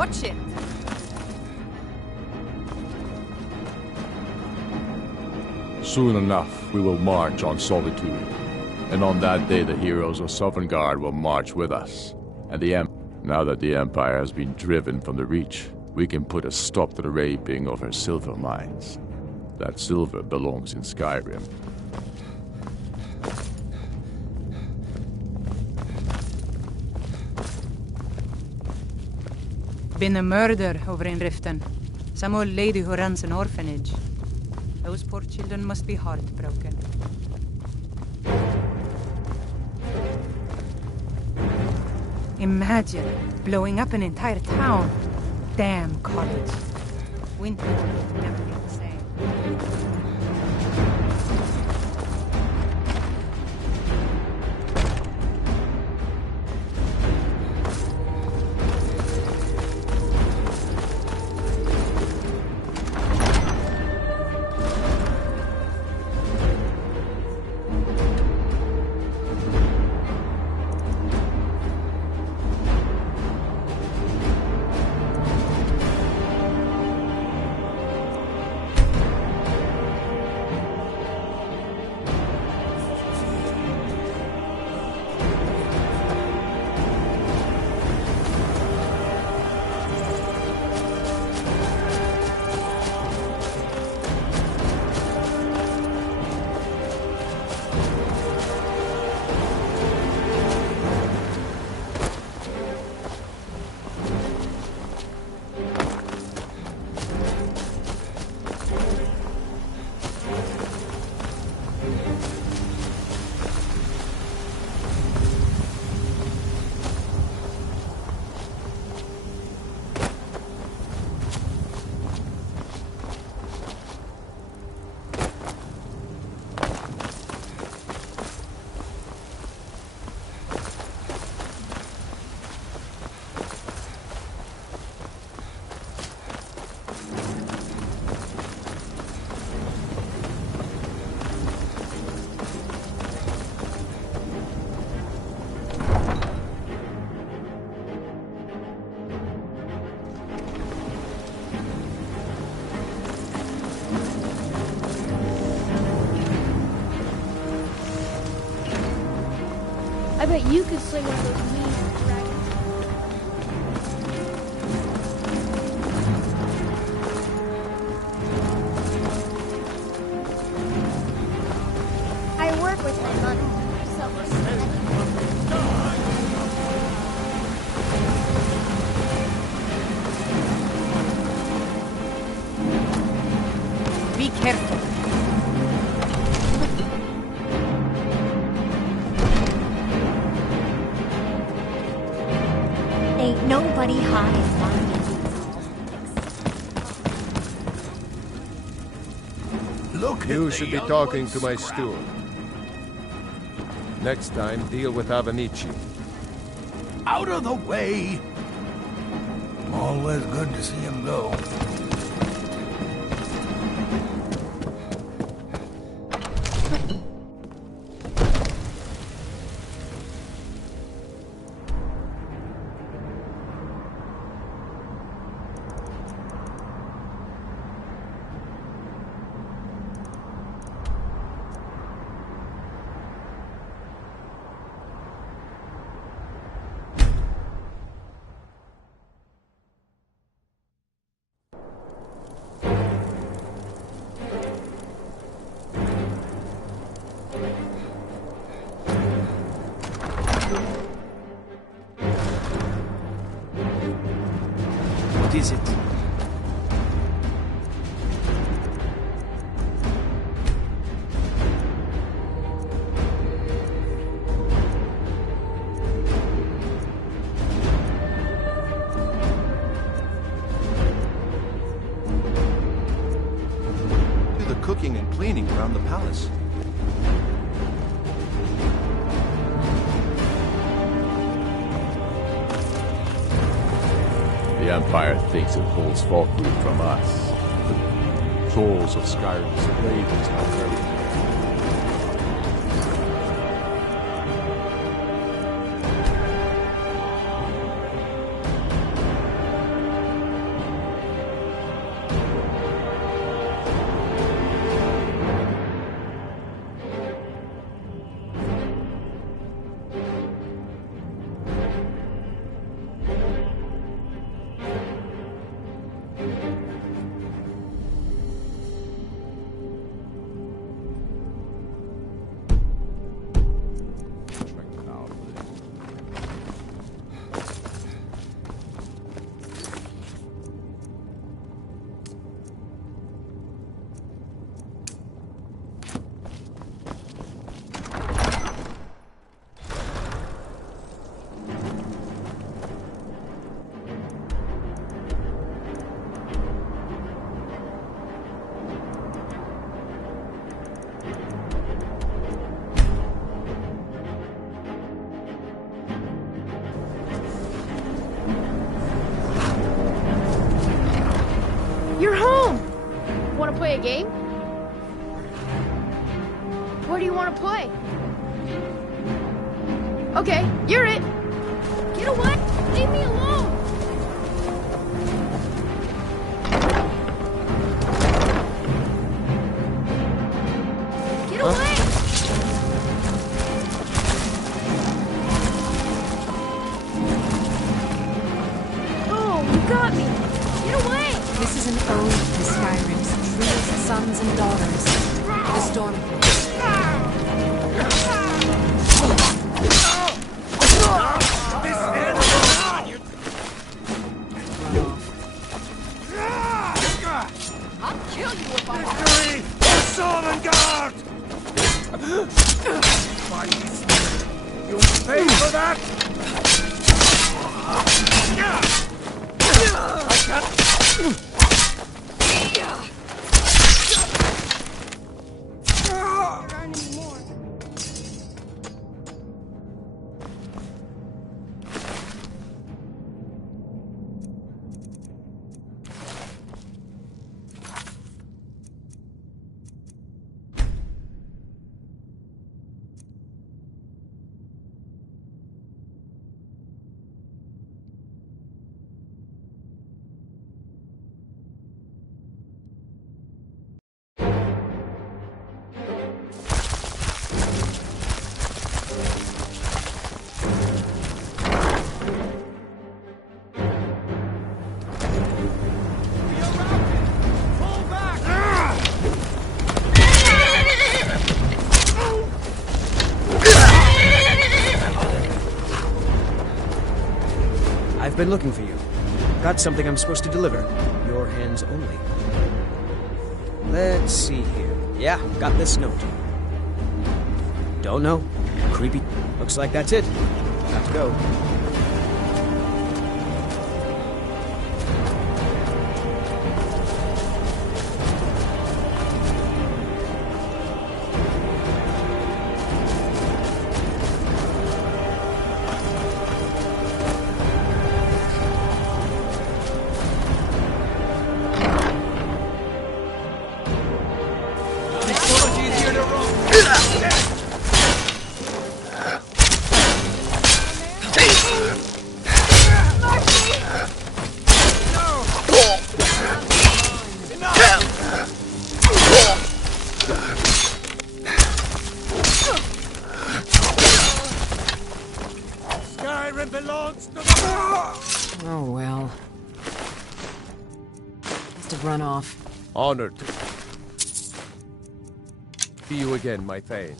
Watch it! Soon enough, we will march on Solitude. And on that day, the heroes of Sovngarde will march with us. And now that the Empire has been driven from the Reach, we can put a stop to the raping of her silver mines. That silver belongs in Skyrim. Been a murder over in Riften. Some old lady who runs an orphanage. Those poor children must be heartbroken. Imagine blowing up an entire town. Damn college. Winter will never be the same. I bet you could slay one of those mean dragons. I work with my mother. Be careful. Ain't nobody high as mine. Look, you should be talking to my steward. Next time, deal with Avenici. Out of the way! Always good to see him go. What is it? Do the cooking and cleaning around the palace. The Empire thinks it holds Falkreath from us. The souls of Skyrim's ravens are buried. want to play a game? What do you want to play? Okay, you're it. Get away! Leave me alone! Get away! Oh, you got me! Get away! This is an ode to Skyrim's true sons and daughters, the Stormcloaks. I'll kill you if I Victory for Sovngarde! You pay for that? I can't. I've been looking for you. Got something I'm supposed to deliver. Your hands only. Let's see here. Yeah, got this note. Don't know. Creepy. Looks like that's it. Got to go. Skyrim belongs to the... Oh, well. Must have run off. Honored to see you again, my Thane.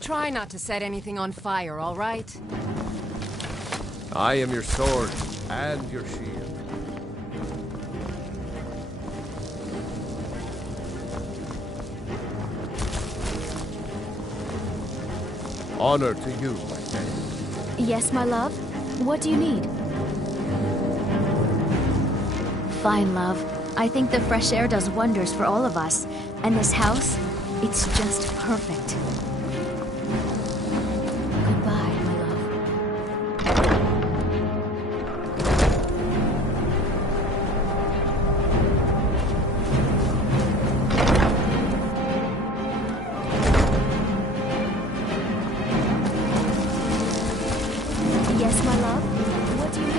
Try not to set anything on fire, all right? I am your sword and your shield. Honor to you, my Thane. Yes, my love? What do you need? Fine, love. I think the fresh air does wonders for all of us. And this house, it's just perfect. Goodbye, my love. Yes, my love? What do you need?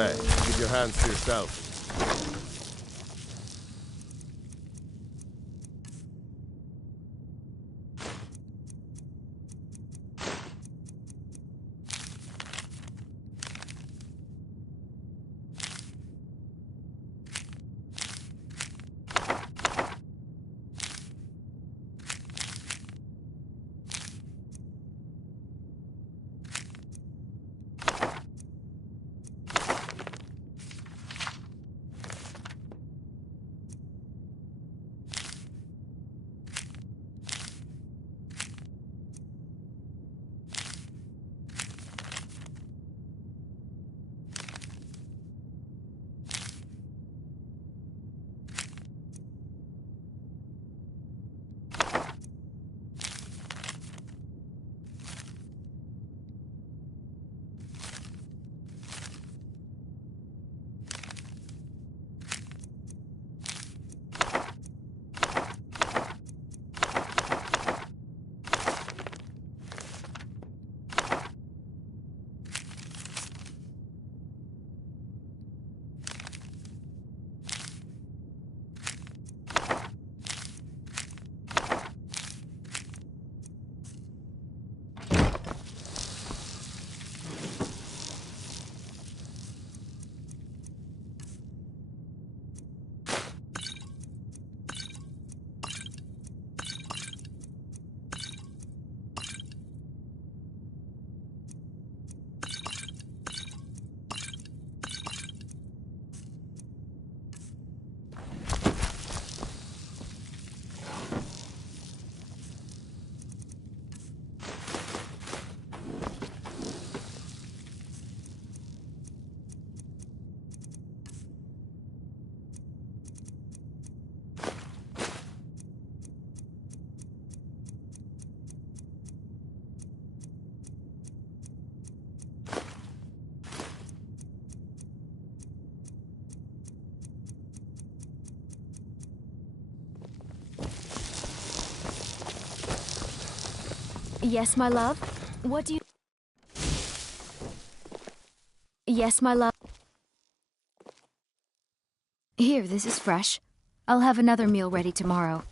Hey, keep your hands to yourself. Yes, my love? What do you... Yes, my love? Here, this is fresh. I'll have another meal ready tomorrow.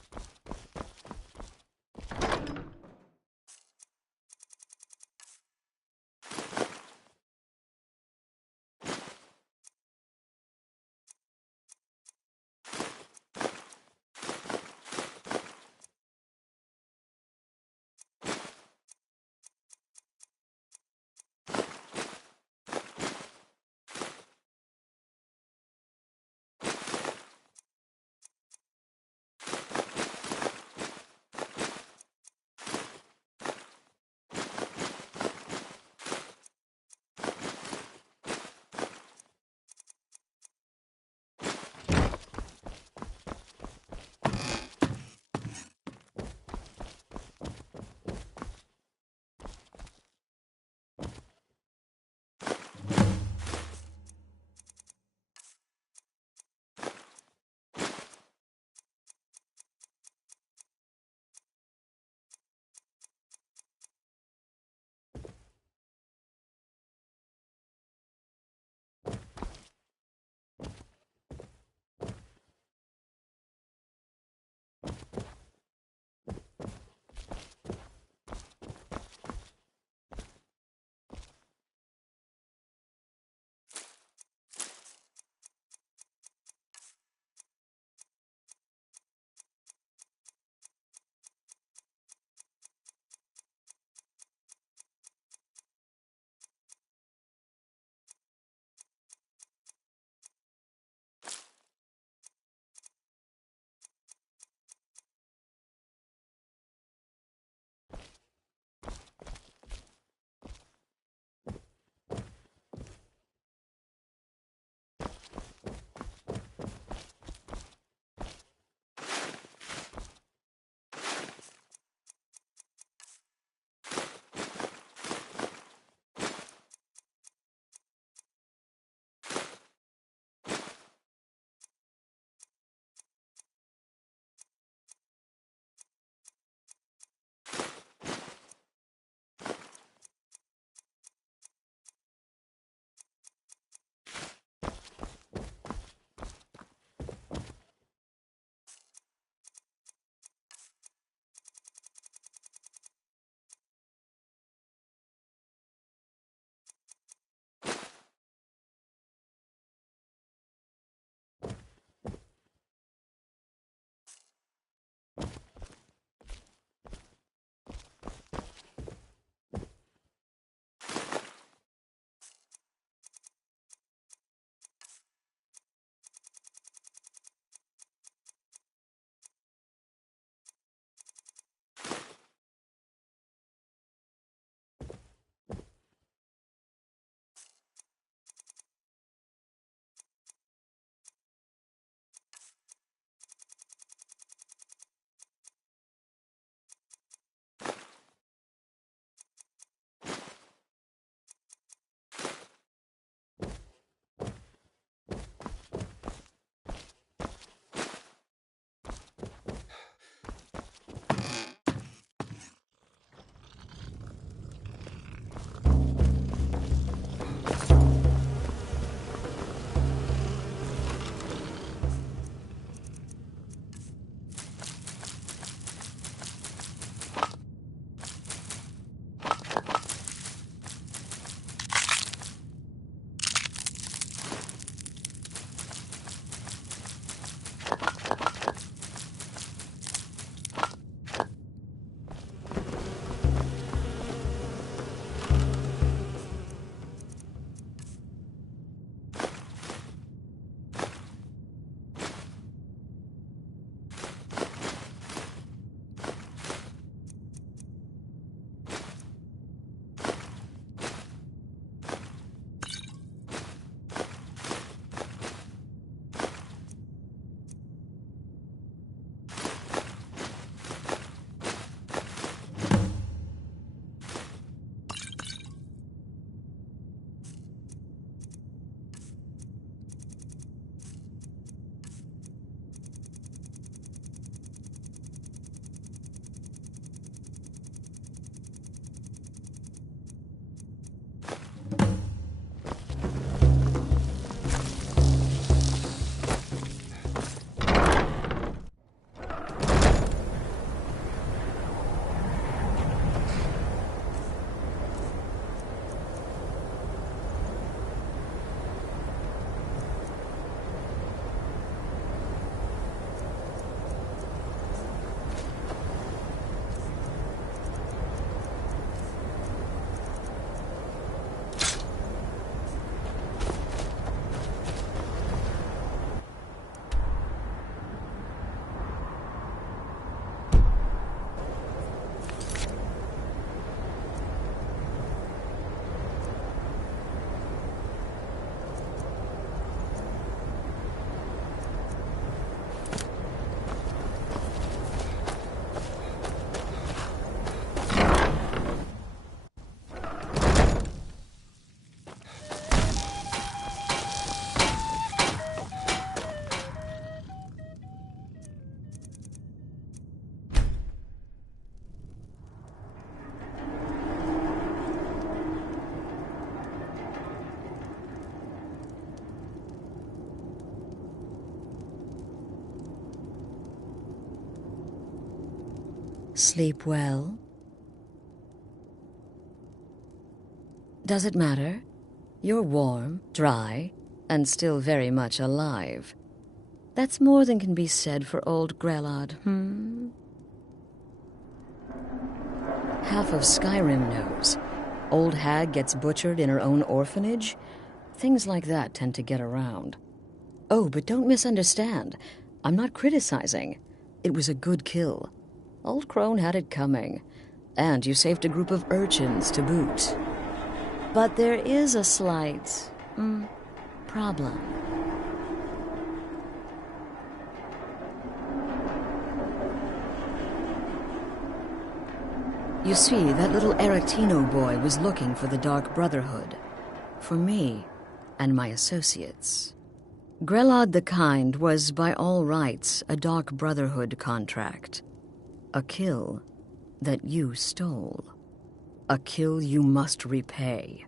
Sleep well? Does it matter? You're warm, dry, and still very much alive. That's more than can be said for old Grelod, Half of Skyrim knows. Old hag gets butchered in her own orphanage. Things like that tend to get around. Oh, but don't misunderstand. I'm not criticizing. It was a good kill. Old Crone had it coming. And you saved a group of urchins to boot. But there is a slight, problem. You see, that little Erectino boy was looking for the Dark Brotherhood. For me and my associates. Grelod the Kind was, by all rights, a Dark Brotherhood contract. A kill that you stole. A kill you must repay.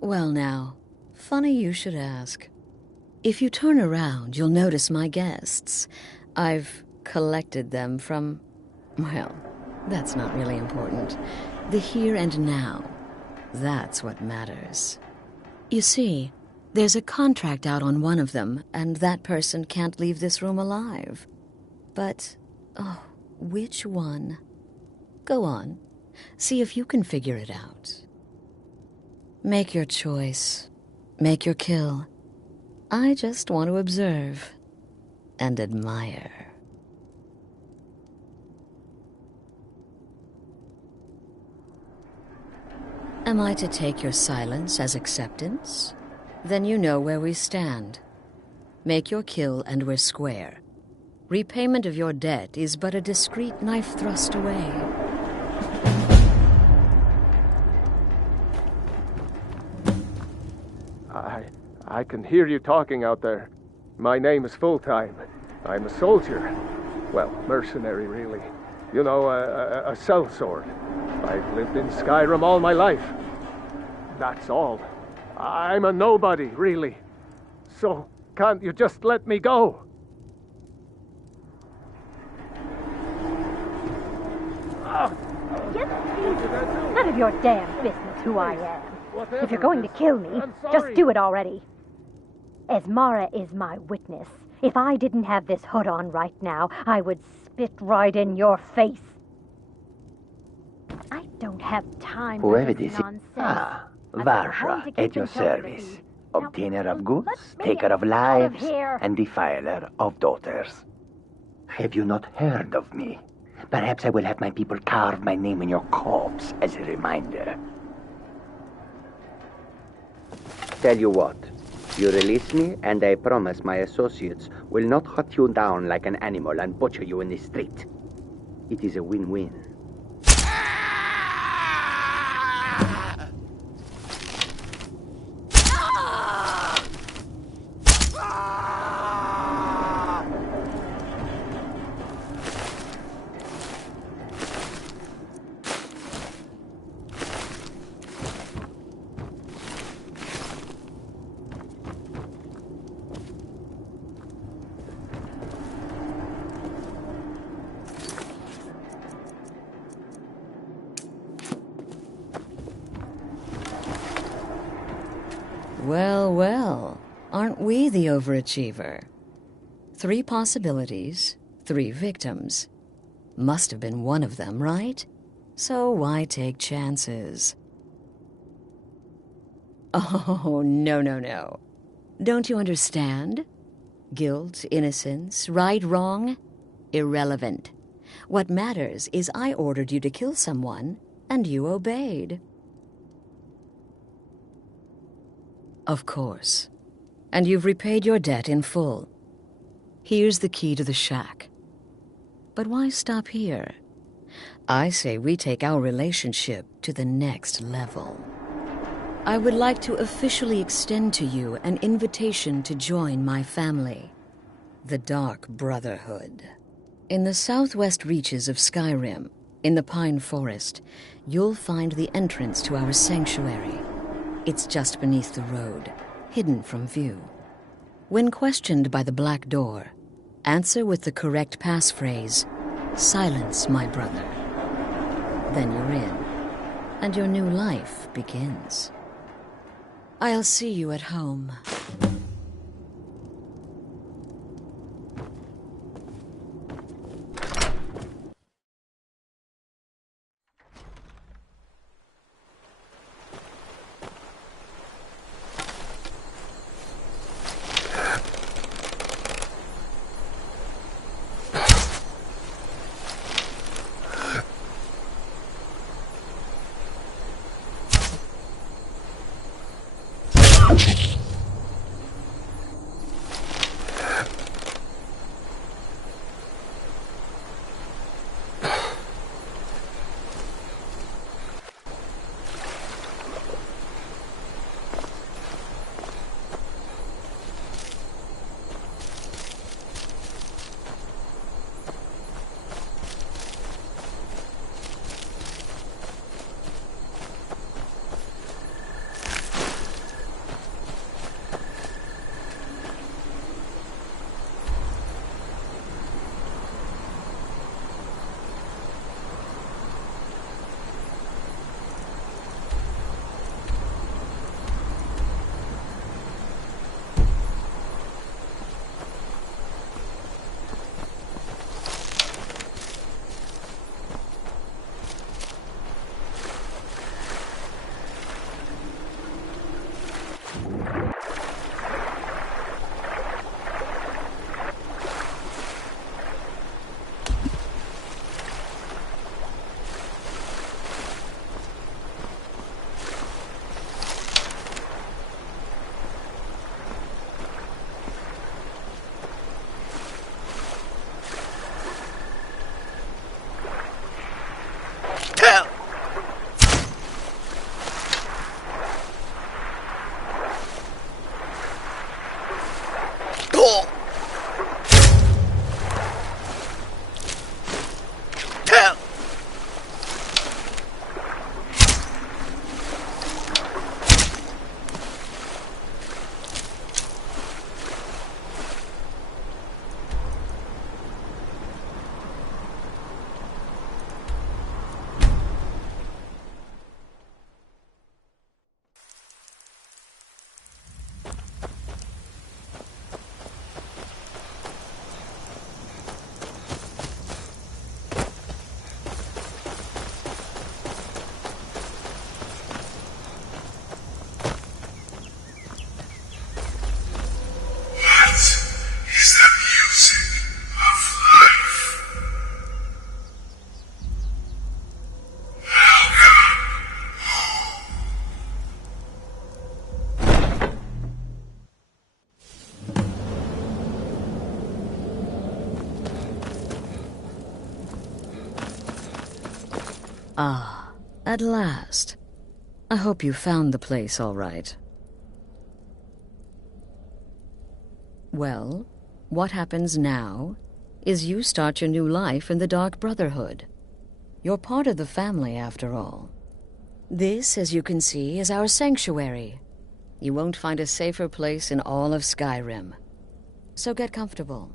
Well now, funny you should ask. If you turn around, you'll notice my guests. I've collected them from, well, that's not really important. The here and now. That's what matters. You see, there's a contract out on one of them, and that person can't leave this room alive. But, which one? Go on. See if you can figure it out. Make your choice. Make your kill. I just want to observe and admire. Am I to take your silence as acceptance? Then you know where we stand. Make your kill and we're square. Repayment of your debt is but a discreet knife thrust away. I can hear you talking out there. My name is Full-Time. I'm a soldier. Well, mercenary, really. You know, a sellsword. I've lived in Skyrim all my life. That's all. I'm a nobody, really. So, can't you just let me go? None of your damn business who I am. If you're going to kill me, just do it already. Esmara is my witness. If I didn't have this hood on right now, I would spit right in your face. I don't have time for this nonsense. Varsha, at your service. Obtainer of goods, taker of lives, and defiler of daughters. Have you not heard of me? Perhaps I will have my people carve my name in your corpse as a reminder. Tell you what, you release me, and I promise my associates will not hunt you down like an animal and butcher you in the street. It is a win-win. Well, well, aren't we the overachiever? 3 possibilities, 3 victims. Must have been one of them, right? So why take chances? Oh, no. Don't you understand? Guilt, innocence, right, wrong? Irrelevant. What matters is I ordered you to kill someone, and you obeyed. Of course. And you've repaid your debt in full. Here's the key to the shack. But why stop here? I say we take our relationship to the next level. I would like to officially extend to you an invitation to join my family, the Dark Brotherhood. In the southwest reaches of Skyrim, in the Pine Forest, you'll find the entrance to our sanctuary. It's just beneath the road, hidden from view. When questioned by the Black Door, Answer with the correct passphrase, "Silence, my brother." Then you're in, and your new life begins. I'll see you at home. Ah, at last. I hope you found the place all right. Well, what happens now is you start your new life in the Dark Brotherhood. You're part of the family, after all. This, as you can see, is our sanctuary. You won't find a safer place in all of Skyrim. So get comfortable.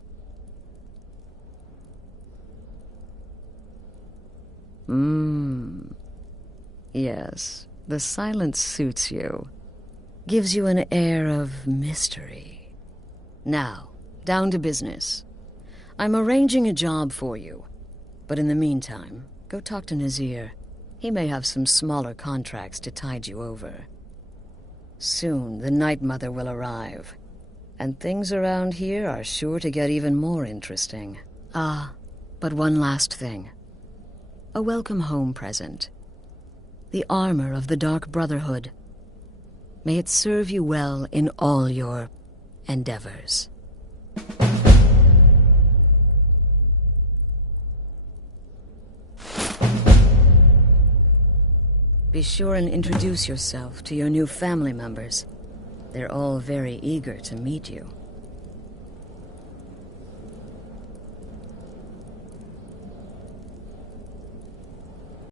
Yes, the silence suits you. Gives you an air of mystery. Now, down to business. I'm arranging a job for you. But in the meantime, go talk to Nazir. He may have some smaller contracts to tide you over. Soon, the Night Mother will arrive. And things around here are sure to get even more interesting. Ah, but one last thing. A welcome home present. The armor of the Dark Brotherhood. May it serve you well in all your endeavors. Be sure and introduce yourself to your new family members. They're all very eager to meet you.